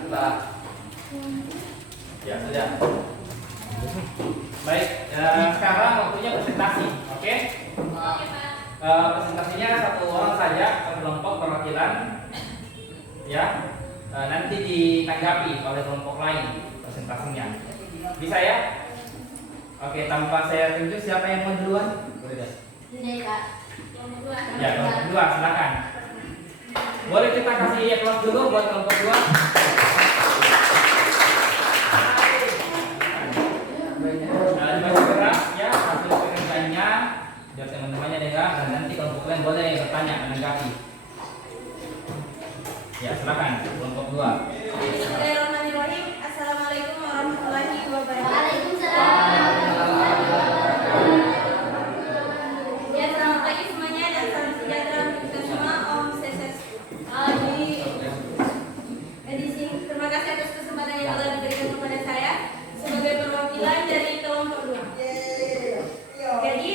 Sebentar. Ya sudah. Baik, sekarang waktunya presentasi, oke? Presentasinya satu orang saja, satu kelompok perwakilan, ya. Nanti ditanggapi oleh kelompok lain presentasinya. Bisa ya? Oke, tanpa saya tunjuk siapa yang mau duluan? Boleh deh. Ya, kelompok dua, silakan. Boleh kita kasih applause dulu buat kelompok dua? Dibaca keras ya hasil pekerjaannya biar teman-temannya dengar dan nanti kelompok lain boleh bertanya menanggapi. Ya, silakan kelompok dua. Bismillahirrahmanirrahim. Assalamualaikum warahmatullahi wabarakatuh. Waalaikumsalam. Ya, selamat pagi semuanya dan salam sejahtera untuk kita semua. Om Swastiastu. Di sini terima kasih atas kesempatan yang telah diberikan kepada saya sebagai perwakilan dari kelompok 2. Jadi,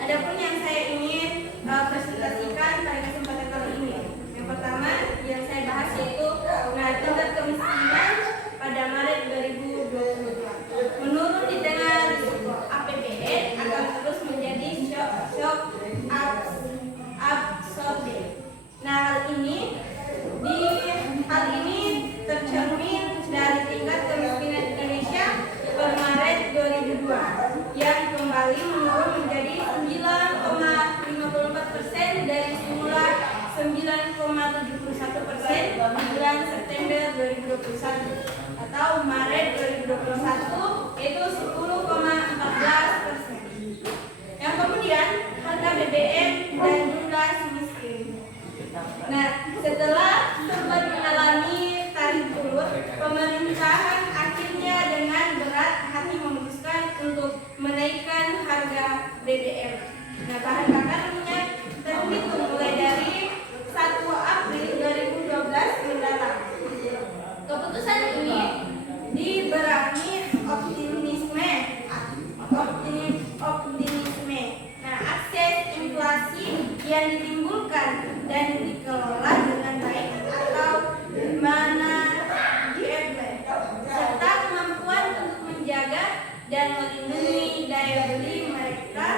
adapun yang saya ingin presentasikan pada kesempatan kali ini. Yang pertama yang saya bahas yaitu tingkat kemiskinan pada Maret 2022. Menurun di tengah risiko APBN akan terus menjadi shock absorber. Nah, hal ini tercermin dari tingkat kemiskinan Indonesia per Maret 2002 yang kembali menurun menjadi 9,54% dari semula 9,71% di bulan September 2021 atau Maret 2021 yaitu 10,14%. Yang kemudian harga BBM dan jumlah si miskin. Nah, setelah sempat mengalami tarik ulur, pemerintahan akhirnya dengan berat hati memutuskan untuk menaikkan harga BBM. Nah, bahan bakar minyak terhitung mulai dari 1 April 2012 mendatang. Keputusan ini dibarengi optimisme. Nah, akses inflasi yang ditimbulkan dan dikelola dengan baik atau manajemen serta kemampuan untuk menjaga dan melindungi daya beli mereka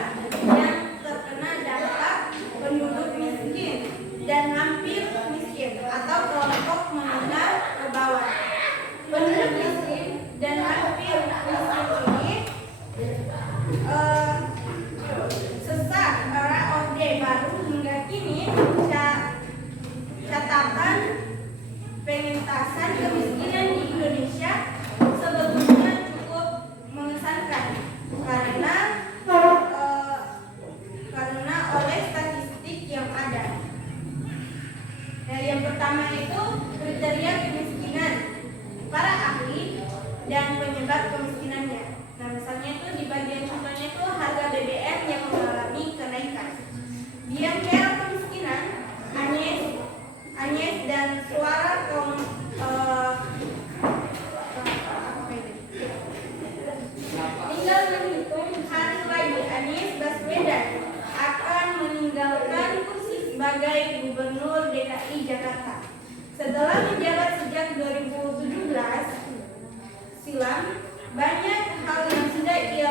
yang terkena dampak penduduk miskin dan hampir miskin atau kelompok menengah ke bawah. Penduduk miskin dan hampir miskin ini sesak para orde baru hingga kini catatan pengentasan kemiskinan di Indonesia sebetulnya cukup mengesankan karena oleh statistik yang ada. Nah, yang pertama itu kriteria kemiskinan para ahli dan penyebab kemiskinannya. Nah, misalnya itu di bagian contohnya itu harga BBM yang mengalami kenaikan. Biang kerok kemiskinan, Agnes dan suara kaum tinggal menghitung hari lagi Anies Baswedan akan meninggalkan kursi sebagai Gubernur DKI Jakarta. Setelah menjabat sejak 2017 silam, banyak hal yang sudah ia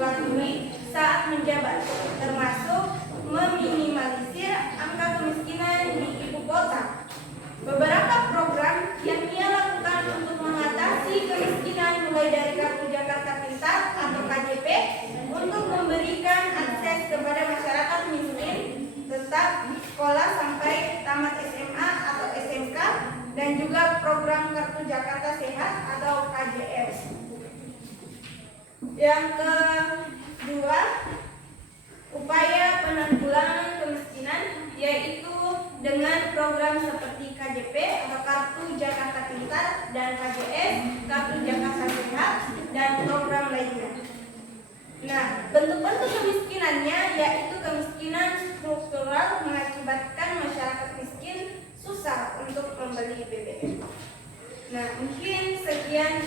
lalui saat menjabat, termasuk meminimalisir angka kemiskinan di ibu kota. Beberapa program yang ia lakukan untuk mengatasi kemiskinan mulai dari Kartu Jakarta Pintar atau KJP untuk memberikan akses kepada masyarakat miskin tetap sekolah sampai tamat SMA atau SMK dan juga program Kartu Jakarta Sehat atau KJS. Yang kedua, upaya penanggulangan kemiskinan yaitu dengan program seperti KJP atau Kartu Jakarta Pintar dan KJS, Kartu Jakarta Sehat dan program lainnya. Nah, bentuk-bentuk kemiskinannya yaitu kemiskinan struktural mengakibatkan masyarakat miskin susah untuk membeli BBM. Nah, mungkin sekian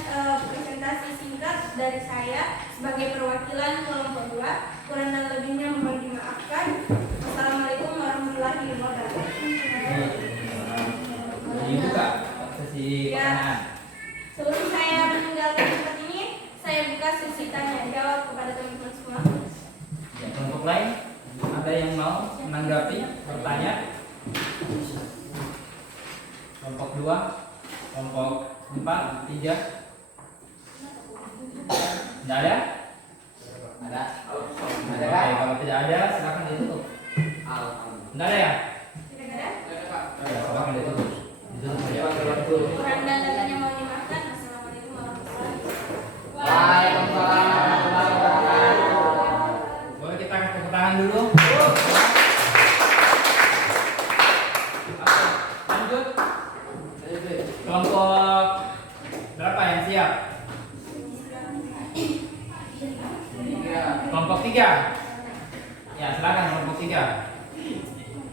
presentasi singkat dari saya sebagai perwakilan kelompok 2. Kurang dan lebihnya mohon dimaafkan. Wassalamualaikum warahmatullahi wabarakatuh. Dibuka sesi Ya. pertanyaan. Sebelum saya meninggalkan tempat ini, saya buka sesi tanya jawab kepada teman-teman semua. Ya, kelompok lain ada yang mau menanggapi, bertanya? Kelompok 2, kelompok 4, 3. Tidak ada? Ada. Oke, kalau tidak ada silakan ditutup. Tidak ada ya? Tidak ada? Ya, silakan ditutup. Ditutup saja. Kurang dan datanya mau dimaafkan. Assalamualaikum warahmatullahi wabarakatuh. Waalaikumsalam warahmatullahi wabarakatuh. Boleh kita kasih tepuk tangan dulu? Oke, lanjut. Kelompok berapa yang siap? Kelompok 3. Ya, silakan kelompok 3.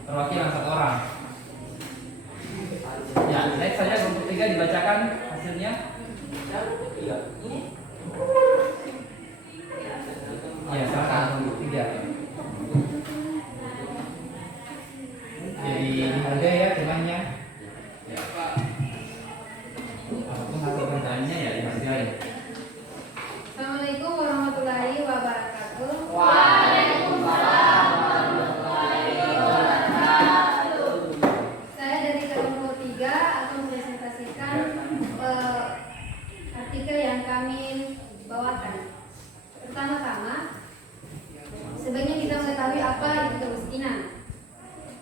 Perwakilan 1 orang. Ya, next saja kelompok 3 dibacakan hasilnya. Ya, silakan kelompok 3. Jadi ada ya temannya. Apapun hasil kerjaannya ya dihargai. Assalamualaikum warahmatullahi wabarakatuh. Waalaikumsalam warahmatullahi wabarakatuh. Saya dari kelompok 3 akan mempresentasikan artikel yang kami bawakan. Pertama-tama, sebaiknya kita mengetahui apa itu kemiskinan.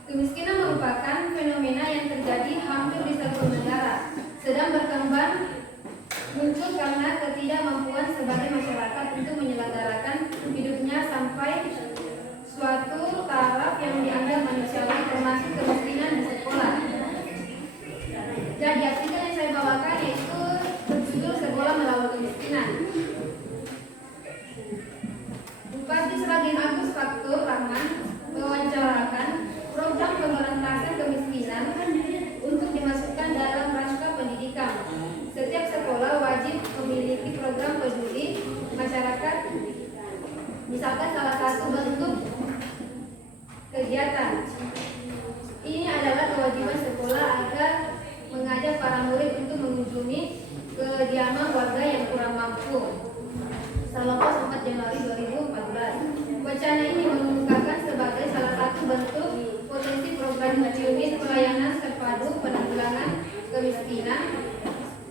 Kemiskinan merupakan fenomena yang terjadi hampir di seluruh negara, sedang berkembang, muncul karena ketidakmampuan sebagai masyarakat untuk menyelenggarakan hidupnya sampai suatu taraf yang dianggap manusiawi, termasuk kemiskinan di sekolah. Jadi artikel yang saya bawakan yaitu berjudul Sekolah Melawan Kemiskinan. Bupati Sragen Agus Faktur Rahman mewawancarakan program pemberantasan kemiskinan untuk dimasukkan dalam rangka pendidikan. Setiap sekolah wajib memiliki program peduli masyarakat. Misalkan salah satu bentuk kegiatan ini adalah kewajiban sekolah agar mengajak para murid untuk mengunjungi kediaman warga yang kurang mampu. Salonpas 4 Januari 2014. Wacana ini mengungkapkan sebagai salah satu bentuk potensi program unit pelayanan terpadu penanggulangan kemiskinan.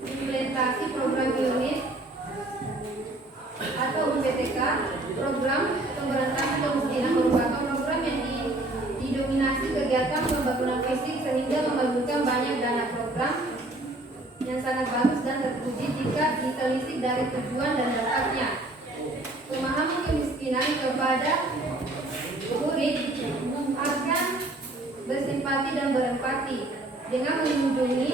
Implementasi program unit atau UPTK, program pemberantasan kemiskinan merupakan program yang didominasi kegiatan pembangunan fisik sehingga memerlukan banyak dana program yang sangat bagus dan terpuji jika ditelisik dari tujuan dan dampaknya. Pemahaman kemiskinan kepada murid akan bersimpati dan berempati dengan mengunjungi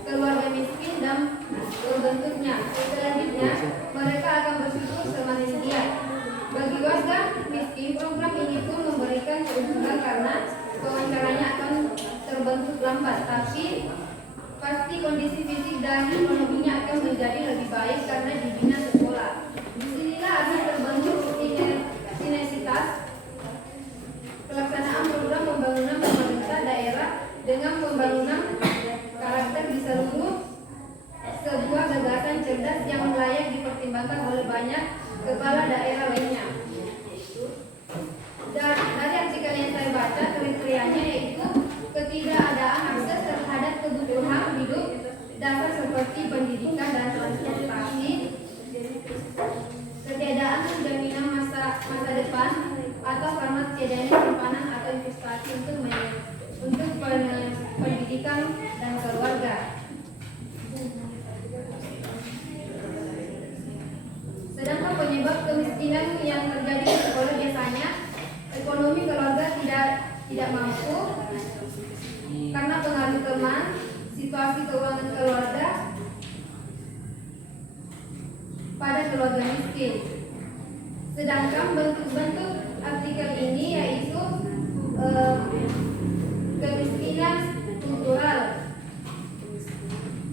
keluarga miskin dan membentuknya. Selanjutnya, mereka akan bersyukur semakin giat. Bagi warga miskin, program ini pun memberikan keuntungan karena wawancaranya akan terbentuk lambat, tapi pasti kondisi fisik dan ekonominya akan menjadi lebih baik karena dibina sekolah. Disinilah akan terbentuk sinergitas pelaksanaan program pembangunan pemerintah daerah dengan pembangunan karakter di seluruh sebuah gagasan cerdas yang layak dipertimbangkan oleh banyak kepala daerah lainnya. Dari artikel yang saya baca, kriterianya yaitu ketidakadaan akses terhadap kebutuhan hidup dasar seperti pendidikan dan transportasi, ketiadaan jaminan masa depan, atau karena tiadanya simpanan atau investasi untuk pendidikan dan keluarga. Sedangkan penyebab kemiskinan yang terjadi di sekolah biasanya ekonomi keluarga tidak mampu karena pengaruh teman, situasi keuangan keluarga pada keluarga miskin. Sedangkan bentuk-bentuk artikel ini yaitu kemiskinan kultural.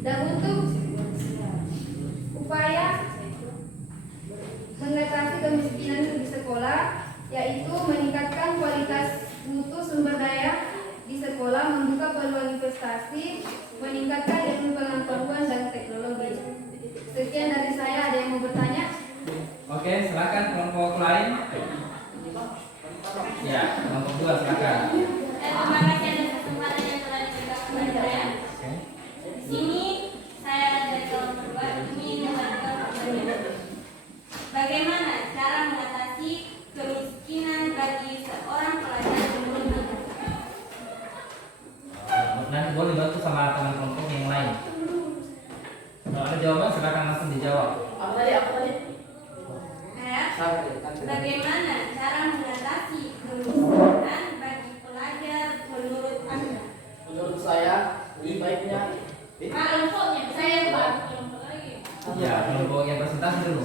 Dan untuk upaya mengatasi kemiskinan di sekolah yaitu meningkatkan kualitas mutu sumber daya di sekolah, membuka peluang investasi, meningkatkan ilmu Ya, kelompok yang presentasi dulu.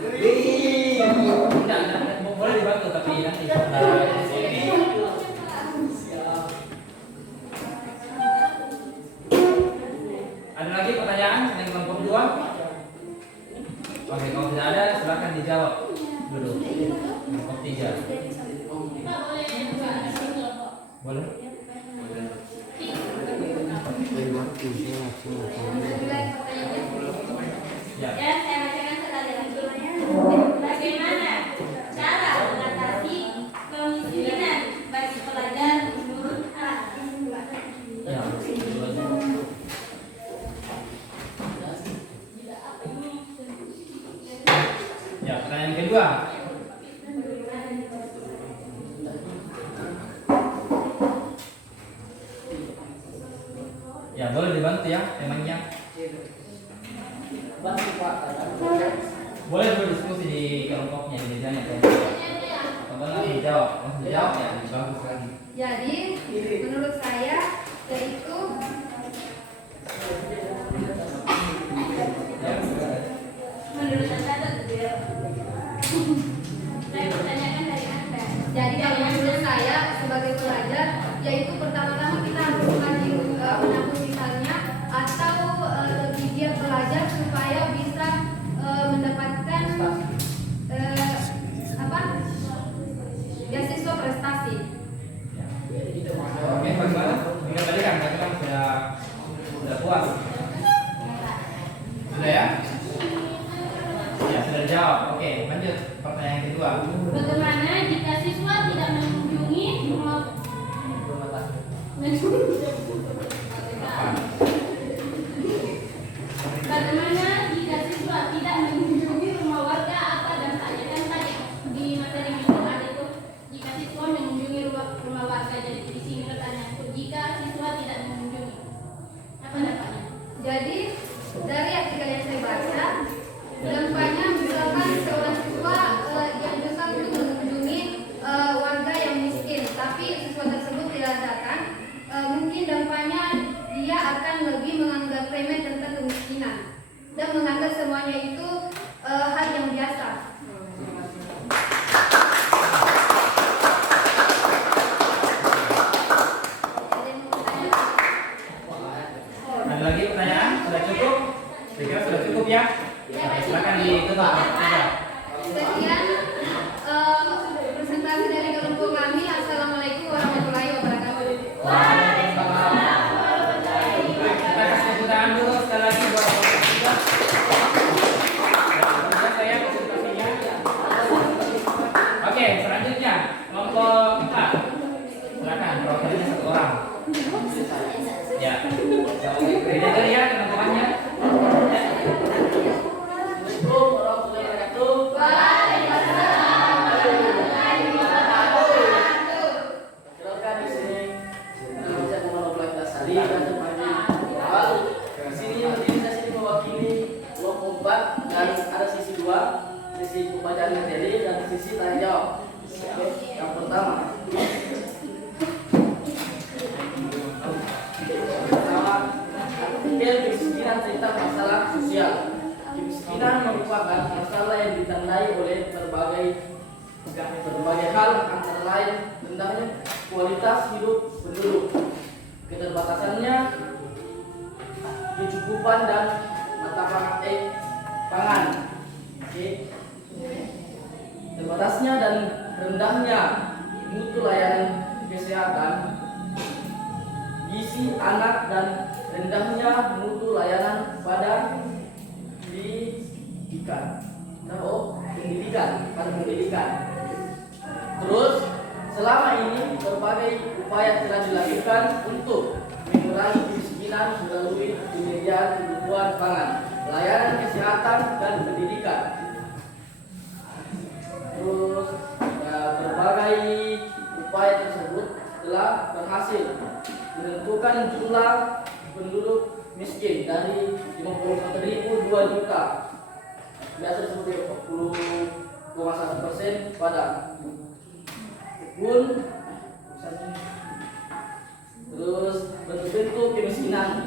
Wih. Enggak, boleh dibantu tapi nanti ada lagi pertanyaan yang kelompok 2? Oke, kalau tidak ada silakan dijawab dulu. Kelompok 3. Boleh? Ya. Dan saya bacakan sekali lagi. Bagaimana cara mengatasi kemiskinan bagi pelajar menurut Ya. Ya, pertanyaan kedua. Ya, boleh dibantu ya temanya. Boleh berdiskusi di kelompoknya di mejanya atau boleh dijawab. Langsung dijawab ya, bagus lagi. Jadi menurut saya yaitu menurut Anda saya pertanyakan dari Anda. Jadi kalau menurut saya sebagai pelajar, yaitu pertama-tama kita harus wajib menabung misalnya atau lebih giat belajar supaya bisa mendapatkan beasiswa prestasi. Oke, bagaimana? Minggu tadi kan kita kan sudah puas. Sudah ya? Ya, sudah dijawab. Oke, lanjut pertanyaan kedua. Bagaimana jika siswa tidak mengunjungi rumah Bagaimana jika siswa tidak mengunjungi rumah warga, apa dampaknya? Kan tadi di materi itu ada itu jika siswa mengunjungi rumah warga. Jadi di sini pertanyaanku, jika siswa tidak mengunjungi, apa dampaknya? Jadi dari artikel yang saya baca, dampaknya misalkan seorang siswa dianjurkan untuk mengunjungi warga yang miskin, tapi siswa tersebut tidak datang, mungkin dampaknya dia akan lebih menganggap remeh tentang kemiskinan dan menganggap semuanya itu hal yang biasa. Ada lagi pertanyaan? Sudah cukup? Saya kira sudah cukup ya. Silakan ditutup. Sudah. Sekian presentasi dari kelompok kami. Assalamualaikum warahmatullahi wabarakatuh. Kita kasih tepuk tangan dulu sekali lagi buat kelompok 3. Kemudian saya presentasinya. Oke, selanjutnya kelompok 4. Silakan, perwakilannya 1 orang. Ya. Beda dari ya teman-temannya. Silakan di sini. Saya Muhammad Abdullah Tasari dan Temanji. Di sini materi saya sini mewakili kelompok 4 dan ada sisi 2, sisi pembacaan materi dan sisi tanya jawab. Oke, yang pertama. Artikel kemiskinan tentang masalah sosial. Kemiskinan merupakan masalah yang ditandai oleh berbagai hal, antara lain rendahnya kualitas hidup penduduk, keterbatasannya kecukupan dan mata pangan, terbatasnya dan rendahnya mutu layanan kesehatan, gizi anak dan rendahnya mutu layanan pada pendidikan. Terus selama ini berbagai upaya telah dilakukan untuk mengurangi kemiskinan melalui penyediaan kebutuhan pangan, layanan kesehatan dan pendidikan. Terus berbagai upaya tersebut telah berhasil menentukan jumlah penduduk miskin dari 51.000 2 juta, biasa disebut 40,1% pada pun. Terus bentuk-bentuk kemiskinan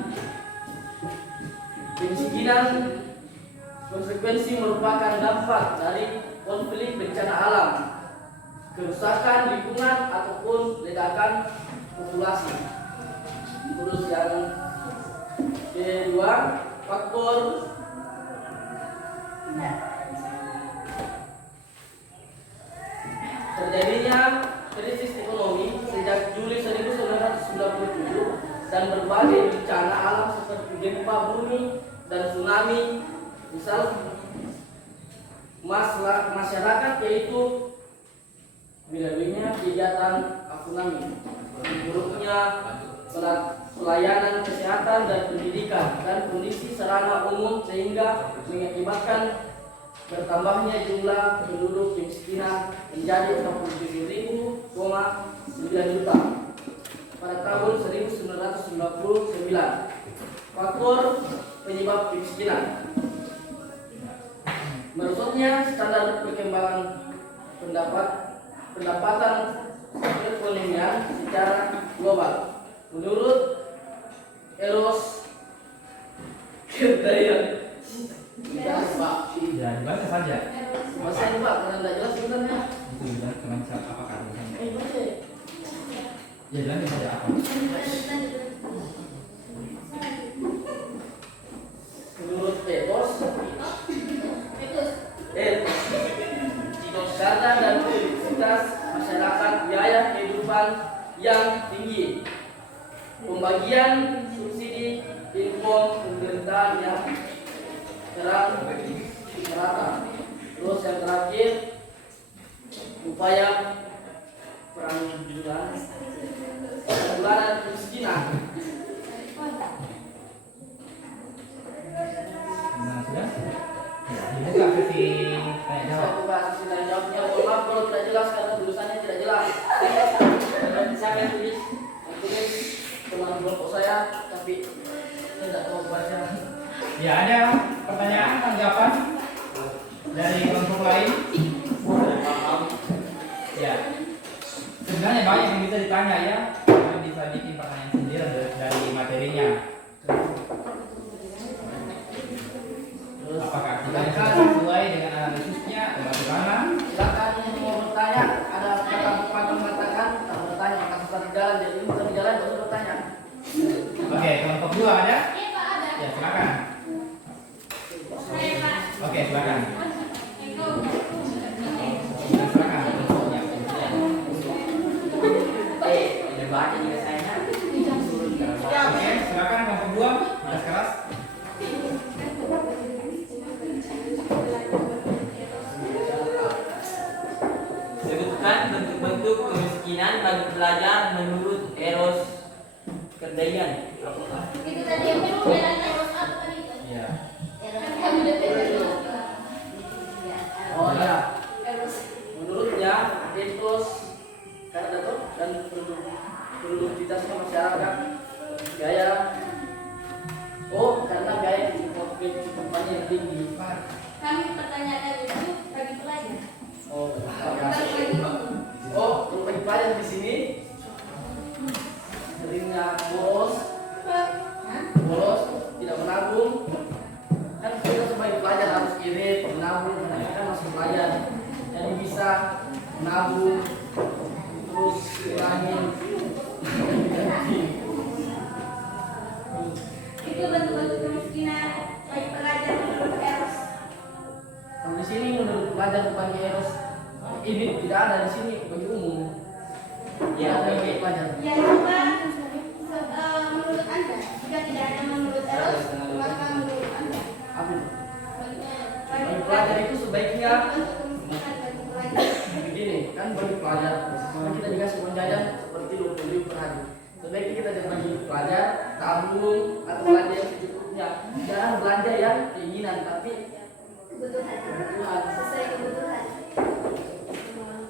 Konsekuensi merupakan dampak dari konflik bencana alam, kerusakan lingkungan ataupun ledakan populasi. Terus yang kedua, faktor terjadinya krisis ekonomi sejak Juli 1997 dan berbagai bencana alam seperti gempa bumi dan tsunami, misal masyarakat, yaitu minimnya kegiatan ekonomi, buruknya pelayanan kesehatan dan pendidikan, dan kondisi sarana umum sehingga mengakibatkan bertambahnya jumlah penduduk kemiskinan menjadi 67.9 juta pada tahun 1999. Faktor penyebab kemiskinan: merosotnya standar perkembangan pendapatan perekonomian secara global. Menurut Eros Kertaya, Ya, dibaca saja. masa ini Pak, karena tidak jelas sebenarnya. Itu bilang teman siapa apa kan? Baca. Ya, bilang saja apa? Menurut Eros, karena dan produktivitas masyarakat, biaya kehidupan yang tinggi, pembagian subsidi impor pemerintahan yang kurang merata. Terus yang terakhir, upaya penanggulangan kemiskinan. Nah, sudah? Ya, dibuka sesi tanya jawab. Saya buka sesi tanya jawabnya. Mohon maaf kalau tidak jelas karena tulisannya tidak jelas. Saya yang tulis teman kelompok saya, tapi saya tidak tahu baca. Ya, ada pertanyaan tanggapan dari kelompok lain? Ya, sebenarnya banyak yang bisa ditanya ya. Kalian bisa bikin pertanyaan sendiri dari materinya. Apakah artikelnya sudah sesuai dengan analisisnya atau bagaimana? Silakan yang mau bertanya. Ada kata mengatakan tak bertanya maka susah di jalan, jadi bisa di jalan baru bertanya. Oke, kelompok dua ada? Iya Pak, ada. Ya, silakan. Saya Pak. Oke, silakan. Eko. Silakan. Oke, silakan kelompok dua. Keras. Sebutkan bentuk-bentuk kemiskinan bagi pelajar menurut Eros Kerdayan. Itu tadi yang belum jalan terus apa tadi? Ya. Kan kami udah terus. Oh ya, menurutnya etos karena itu dan produktivitasnya masyarakat, gaya karena gaya kehidupannya yang tinggi. Kami pertanyaan itu bagi pelajar. Untuk bagi pelajar di sini seringnya bolos, tidak menabung. Kan kita sebagai pelajar harus irit, menabung, karena kita masih pelajar. Jadi bisa menabung, terus kurangin. Itu bentuk-bentuk kemiskinan bagi pelajar menurut Eros. Kalau di sini menurut pelajar bagi Eros ini tidak ada di sini bagi umum. Ya, ada oke. bagi pelajar. Ya coba menurut Anda, jika tidak ada menurut Eros, maka menurut Anda Apa itu? bagi Bagi pelajar itu sebaiknya bentuk kemiskinan bagi pelajar. begini, kan bagi pelajar karena kita dikasih uang jajan seperti 20.000 per hari. Sebaiknya kita jangan bagi pelajar tabung atau belanja yang secukupnya. Jangan belanja yang keinginan, tapi Kebutuhan, sesuai kebutuhan.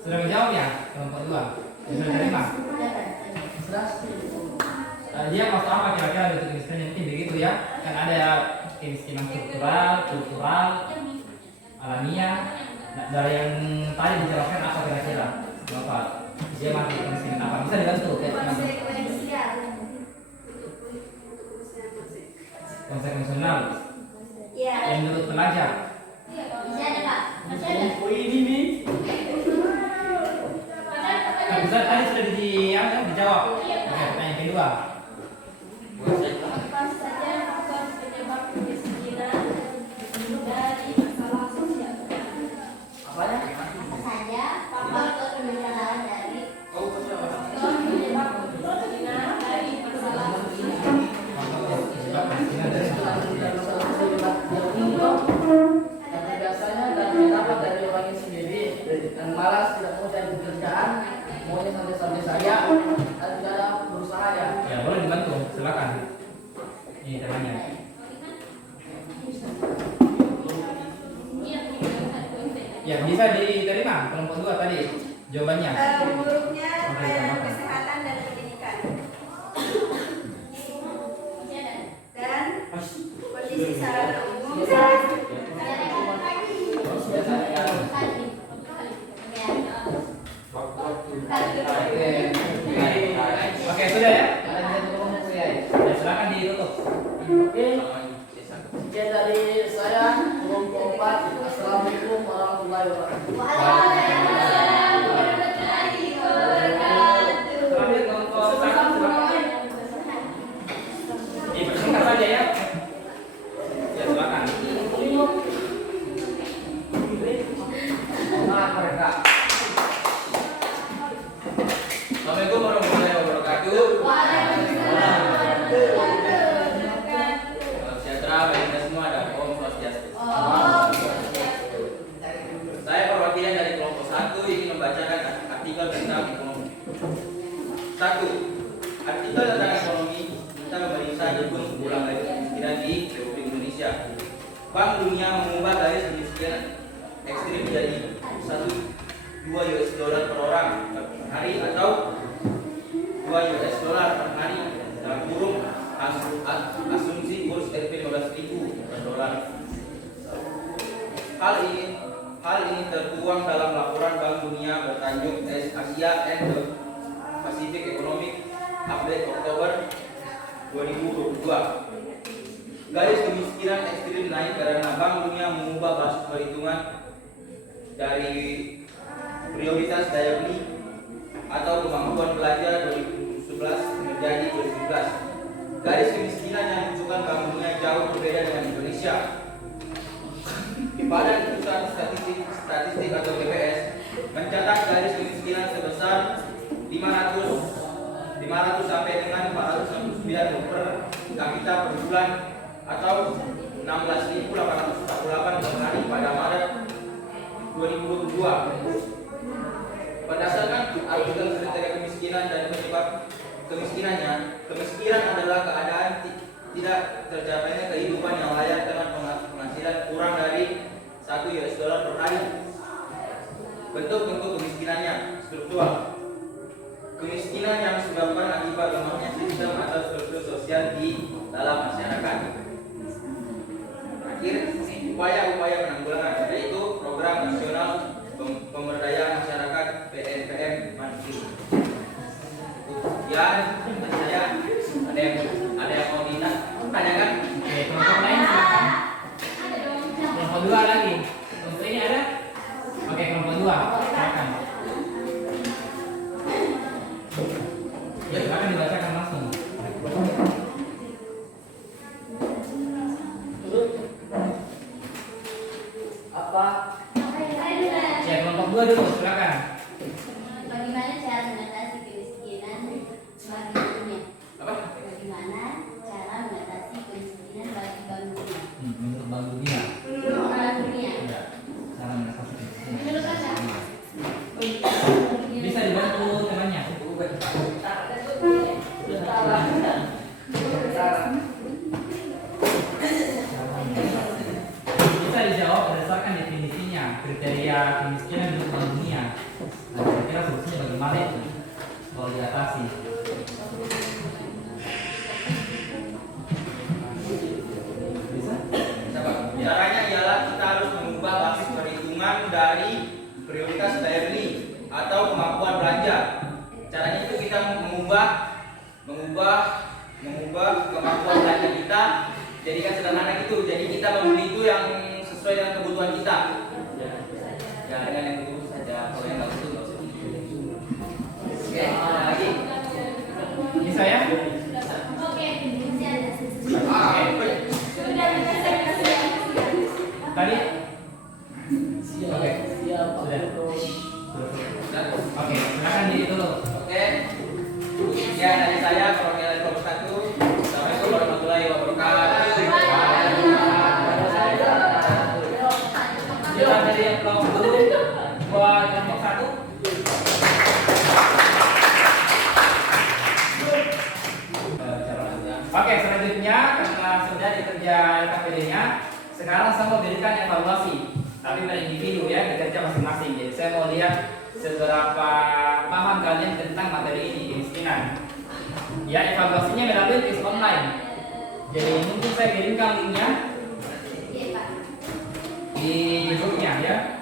Sudah menjawab ya kelompok dua? Ya, sudah terima? serasi. Dia maksud apa kira-kira bentuk kemiskinan yang penting begitu ya? Kan ada kemiskinan struktural, kultural, alamiah. Nah, dari yang tadi dijelaskan apa kira-kira? Bapak, dia masuk kemiskinan apa? Bisa dibantu? Konsekuensial Ya. yang menurut pelajar. kelompok ini nih. Nah, Ustaz tadi sudah dijawab. Oke, pertanyaan kedua. Apa saja faktor penyebab kemiskinan dari masalah sosial? Apanya? Apa saja faktor penyebab dari Kau percaya apa? faktor penyebab kemiskinan dari masalah sosial? Sebab kemiskinan dari Karena biasanya dan pendapat dari orangnya sendiri dan malas tidak mau cari pekerjaan, maunya santai-santai saja dan tidak ada berusaha ya. Ya, boleh dibantu. Silakan. Ini temannya. Ya, bisa diterima kelompok 2 tadi jawabannya. Buruknya pelayanan kesehatan dan pendidikan dan kondisi sarana umum. Oke, sudah ya? Ya, silakan ditutup. Oke, sekian dari saya kelompok 4. Assalamualaikum warahmatullahi wabarakatuh. Terakhir kelompok 1 silakan. Dipersingkat saja ya. Ya, silakan. Assalamualaikum warahmatullahi wabarakatuh. Salam sejahtera bagi kita semua dan Om Swastiastu. Saya perwakilan dari kelompok 1 ingin membacakan artikel tentang ekonomi. 1. Artikel tentang ekonomi kita memeriksa jebun ulang garis kemiskinan di Republik Indonesia. Bank Dunia mengubah garis kemiskinan ekstrim menjadi 2 US dollar per orang per hari atau 2 US dollar per hari dalam kurung asumsi kurs Rp 15.000 per dolar. Hal ini tertuang dalam laporan Bank Dunia bertajuk Asia and the Pacific Economic Update Oktober 2022. Garis kemiskinan ekstrim naik karena Bank Dunia mengubah basis perhitungan dari prioritas daya beli atau kemampuan belanja 2011 menjadi 2017. Garis kemiskinan yang dimunculkan Bank Dunia jauh berbeda dengan Indonesia. Badan Pusat Statistik atau BPS mencatat garis kemiskinan sebesar 500 sampai dengan 469 per kapita per bulan atau 16.848 per hari pada Maret 2022. Berdasarkan artikel kriteria kemiskinan dan penyebab kemiskinannya, kemiskinan adalah keadaan tidak tercapainya kehidupan yang layak dengan penghasilan kurang dari 1 US dollar per hari. Bentuk-bentuk kemiskinannya struktural. Kemiskinan yang disebabkan akibat lemahnya sistem atau struktur sosial di dalam masyarakat. Terakhir, upaya-upaya penanggulangan, yaitu program nasional pemberdayaan masyarakat PNPM Mandiri. Ya, saya ada yang mau ditanyakan? Oke, kelompok lain silakan. Kelompok 2 lagi. Kelompok ini ada? Oke, kelompok 2 silakan. Ya, silakan dibacakan langsung. Apa? Ya, kelompok 2 dulu silakan. Bagaimana cara mengatasi kemiskinan bagi dunia? Apa? Bagaimana cara mengatasi kemiskinan bagi Bank Dunia? Menurut Bank Dunia. Menurut Bank Dunia. Ya, cara mengatasi kemiskinan. Menurut Anda? Bisa dibantu temannya. Bisa dijawab berdasarkan definisinya, kriteria kemiskinan menurut Bank Dunia. Nah, kira-kira solusinya bagaimana itu kalau diatasi? Bisa? Bisa, Pak. Caranya ialah kita harus mengubah basis perhitungan dari prioritas daya beli atau kemampuan belanja. Caranya itu kita mengubah kemampuan belanja kita jadikan sederhana gitu. Jadi kita membeli itu yang sesuai dengan kebutuhan kita. dengan yang dulu saja. Kalau yang nggak betul nggak usah. Oke, ada lagi. Bisa ya? Oke, masih ada. Oke. Sudah bisa. Tadi? Siap. Oke. Siap. Sudah. Sudah. Oke, silakan diri dulu. Oke. Ya dari saya perwakilan kelompok 1. Assalamualaikum warahmatullahi wabarakatuh. Kita dari yang kelompok dulu buat kelompok 1. Oke, selanjutnya karena sudah dikerja LKPD-nya, sekarang saya mau berikan evaluasi. Tapi pada individu ya, dikerja masing-masing. Jadi saya mau lihat seberapa paham kalian tentang materi ini, kemiskinan. Ya, evaluasinya melalui tes online. Jadi mungkin saya kirimkan linknya di YouTube-nya ya.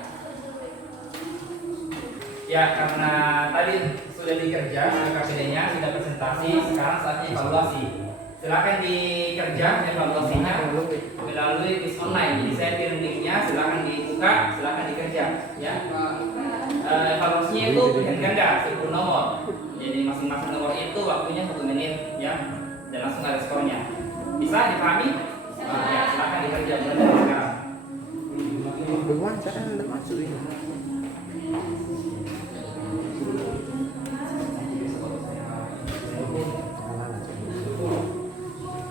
Ya, karena tadi sudah dikerja LKPD-nya, sudah presentasi, sekarang saatnya evaluasi. Silakan dikerja evaluasinya melalui tes online. Jadi saya kirim linknya, silakan dibuka, silakan dikerja ya. Evaluasinya itu pilihan ganda 10 nomor. Jadi masing-masing nomor itu waktunya 1 menit ya, dan langsung ada skornya. Bisa dipahami? Ya, silakan dikerja mulai dari sekarang. Bagaimana cara Anda masuk ini?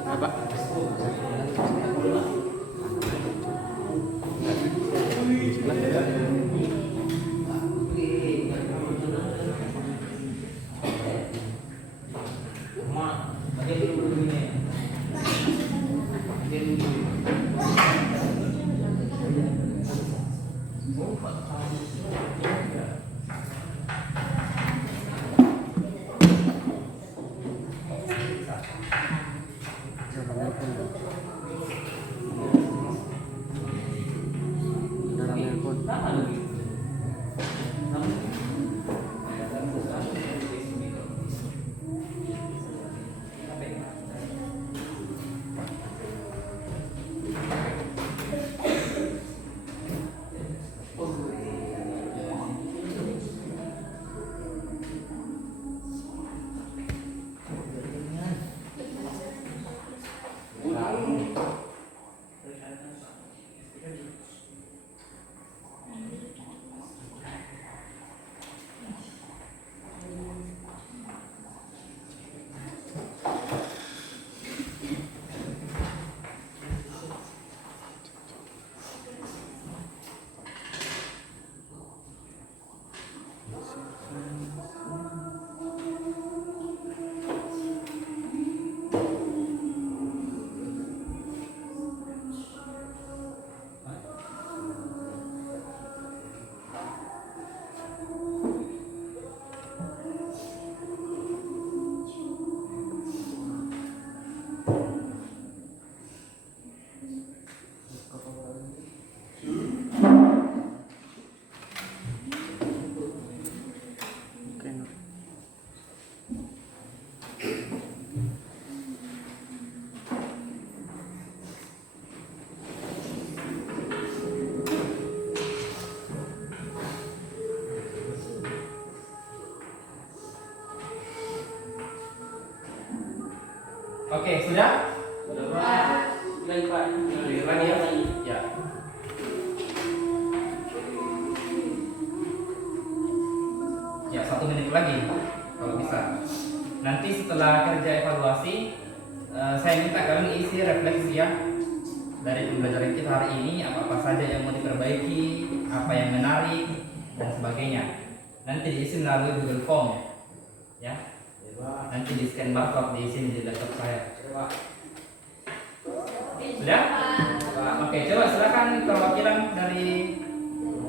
Apa? Oke, sudah? Sudah Pak. Lagi Pak. Lagi ya? Ya. Ya, 1 menit lagi kalau bisa. Nanti setelah kerja evaluasi, saya minta kalian isi refleksi ya dari pembelajaran kita hari ini, apa-apa saja yang mau diperbaiki, apa yang menarik dan sebagainya. Nanti diisi melalui Google Form ya. Nanti di scan barcode diisi di laptop saya. Sudah? Oke, coba silakan perwakilan dari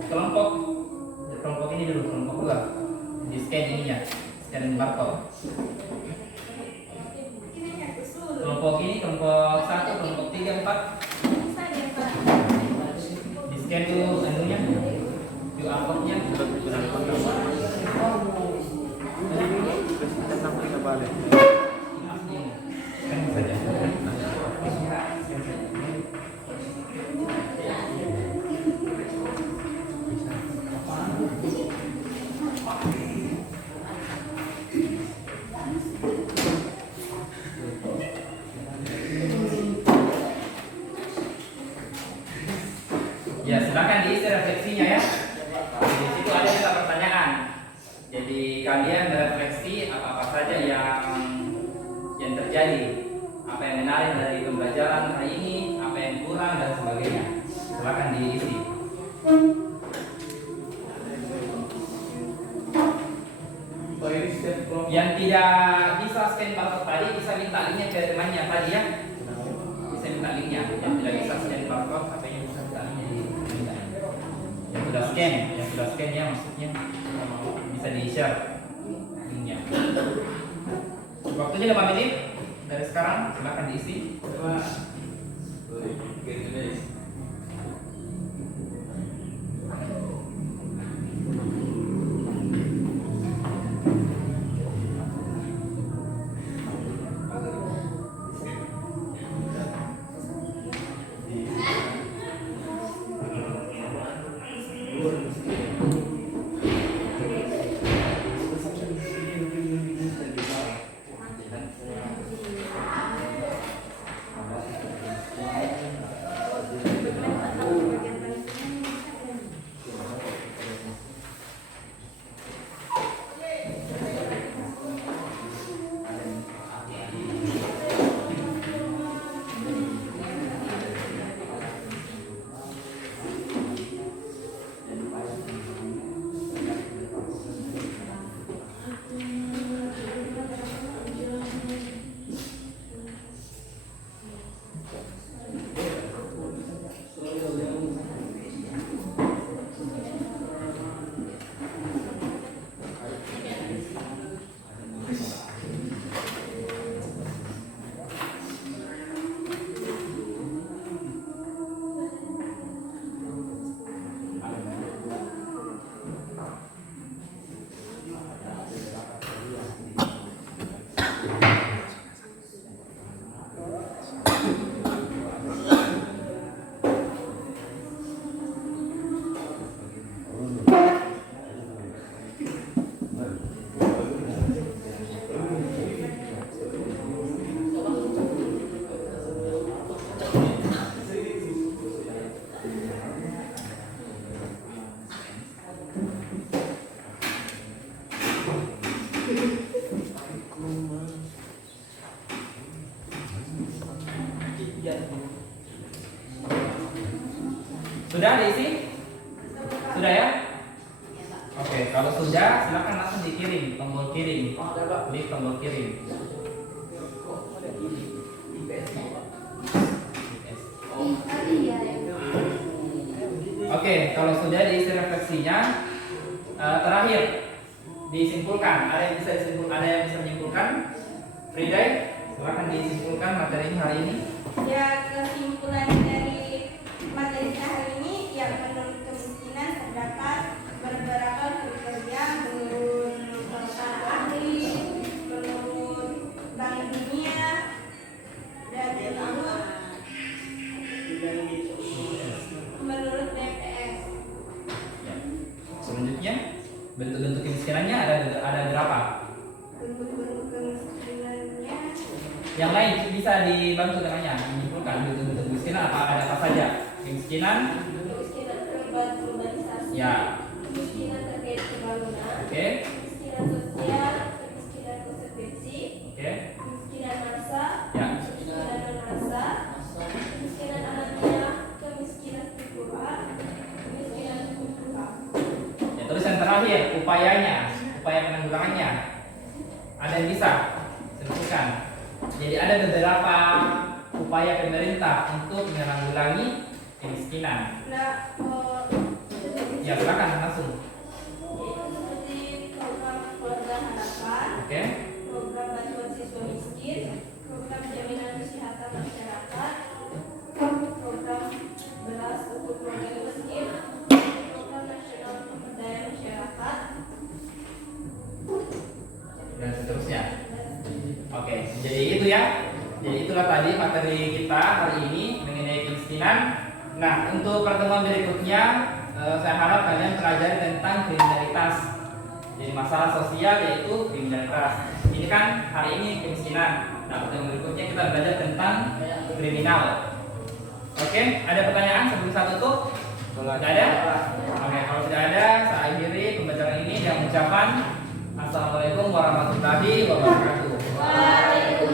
kelompok ini dulu, kelompok 2. Di scan ininya, scan barcode. Kelompok ini, kelompok 1, kelompok 3, 4. Di scan dulu anunya, QR code-nya. Scan saja. Ya, silakan diisi refleksinya ya. Di situ ada juga pertanyaan. Jadi kalian berefleksi apa-apa saja yang terjadi, apa yang menarik dari pembelajaran hari ini, apa yang kurang dan sebagainya. Silakan diisi. Yang tidak bisa scan barcode tadi bisa minta linknya ke temannya tadi ya. Bisa minta linknya. Yang tidak bisa scan barcode, HP-nya bisa minta linknya di minta. Yang sudah scan ya maksudnya bisa di share linknya. Waktunya 5 menit dari sekarang, silakan diisi. Sudah diisi? Sudah ya? Oke, kalau sudah silakan langsung dikirim tombol kirim. Klik tombol kirim. Oke, kalau sudah diisi refleksinya, terakhir disimpulkan. Ada yang bisa disimpulkan? Ada yang bisa menyimpulkan? Friday, silakan disimpulkan materi hari ini. Ya, kesimpulan dari materi kita hari ini yang menurut kemiskinan terdapat beberapa kriteria menurut ahli, menurut Bank Dunia, dan menurut BPS. Selanjutnya, bentuk-bentuk kemiskinannya ada berapa? Bentuk-bentuk kemiskinannya Yang lain bisa dibantu temannya menyimpulkan bentuk-bentuk kemiskinan ada apa saja? Kemiskinan, kemiskinan globalisasi, ya, kemiskinan terkait pembangunan, oke, kemiskinan sosial, kemiskinan konsekuensi, oke, kemiskinan massa, ya, kemiskinan non-massa, kemiskinan alamiah, kemiskinan struktural, kemiskinan struktural. ya. Terus yang terakhir, upaya penanggulangannya. Ada yang bisa sebutkan? Jadi ada beberapa upaya pemerintah untuk menanggulangi kemiskinan. Nah, Ya silakan langsung. yaitu seperti program keluarga harapan, Oke, program bantuan siswa miskin, program jaminan kesehatan masyarakat, program beras untuk keluarga miskin, program nasional pemberdayaan masyarakat, dan seterusnya. Oke, jadi itu ya. Jadi itulah tadi materi kita hari ini mengenai kemiskinan. Nah, untuk pertemuan berikutnya saya harap kalian pelajari tentang kriminalitas. Jadi masalah sosial yaitu kriminalitas. Ini kan hari ini kemiskinan. Nah, pertemuan berikutnya kita belajar tentang kriminal. Oke, ada pertanyaan sebelum saya tutup? Tidak ada? Oke, kalau tidak ada, saya akhiri pembacaan ini dengan ucapan Assalamualaikum warahmatullahi wabarakatuh. Waalaikumsalam.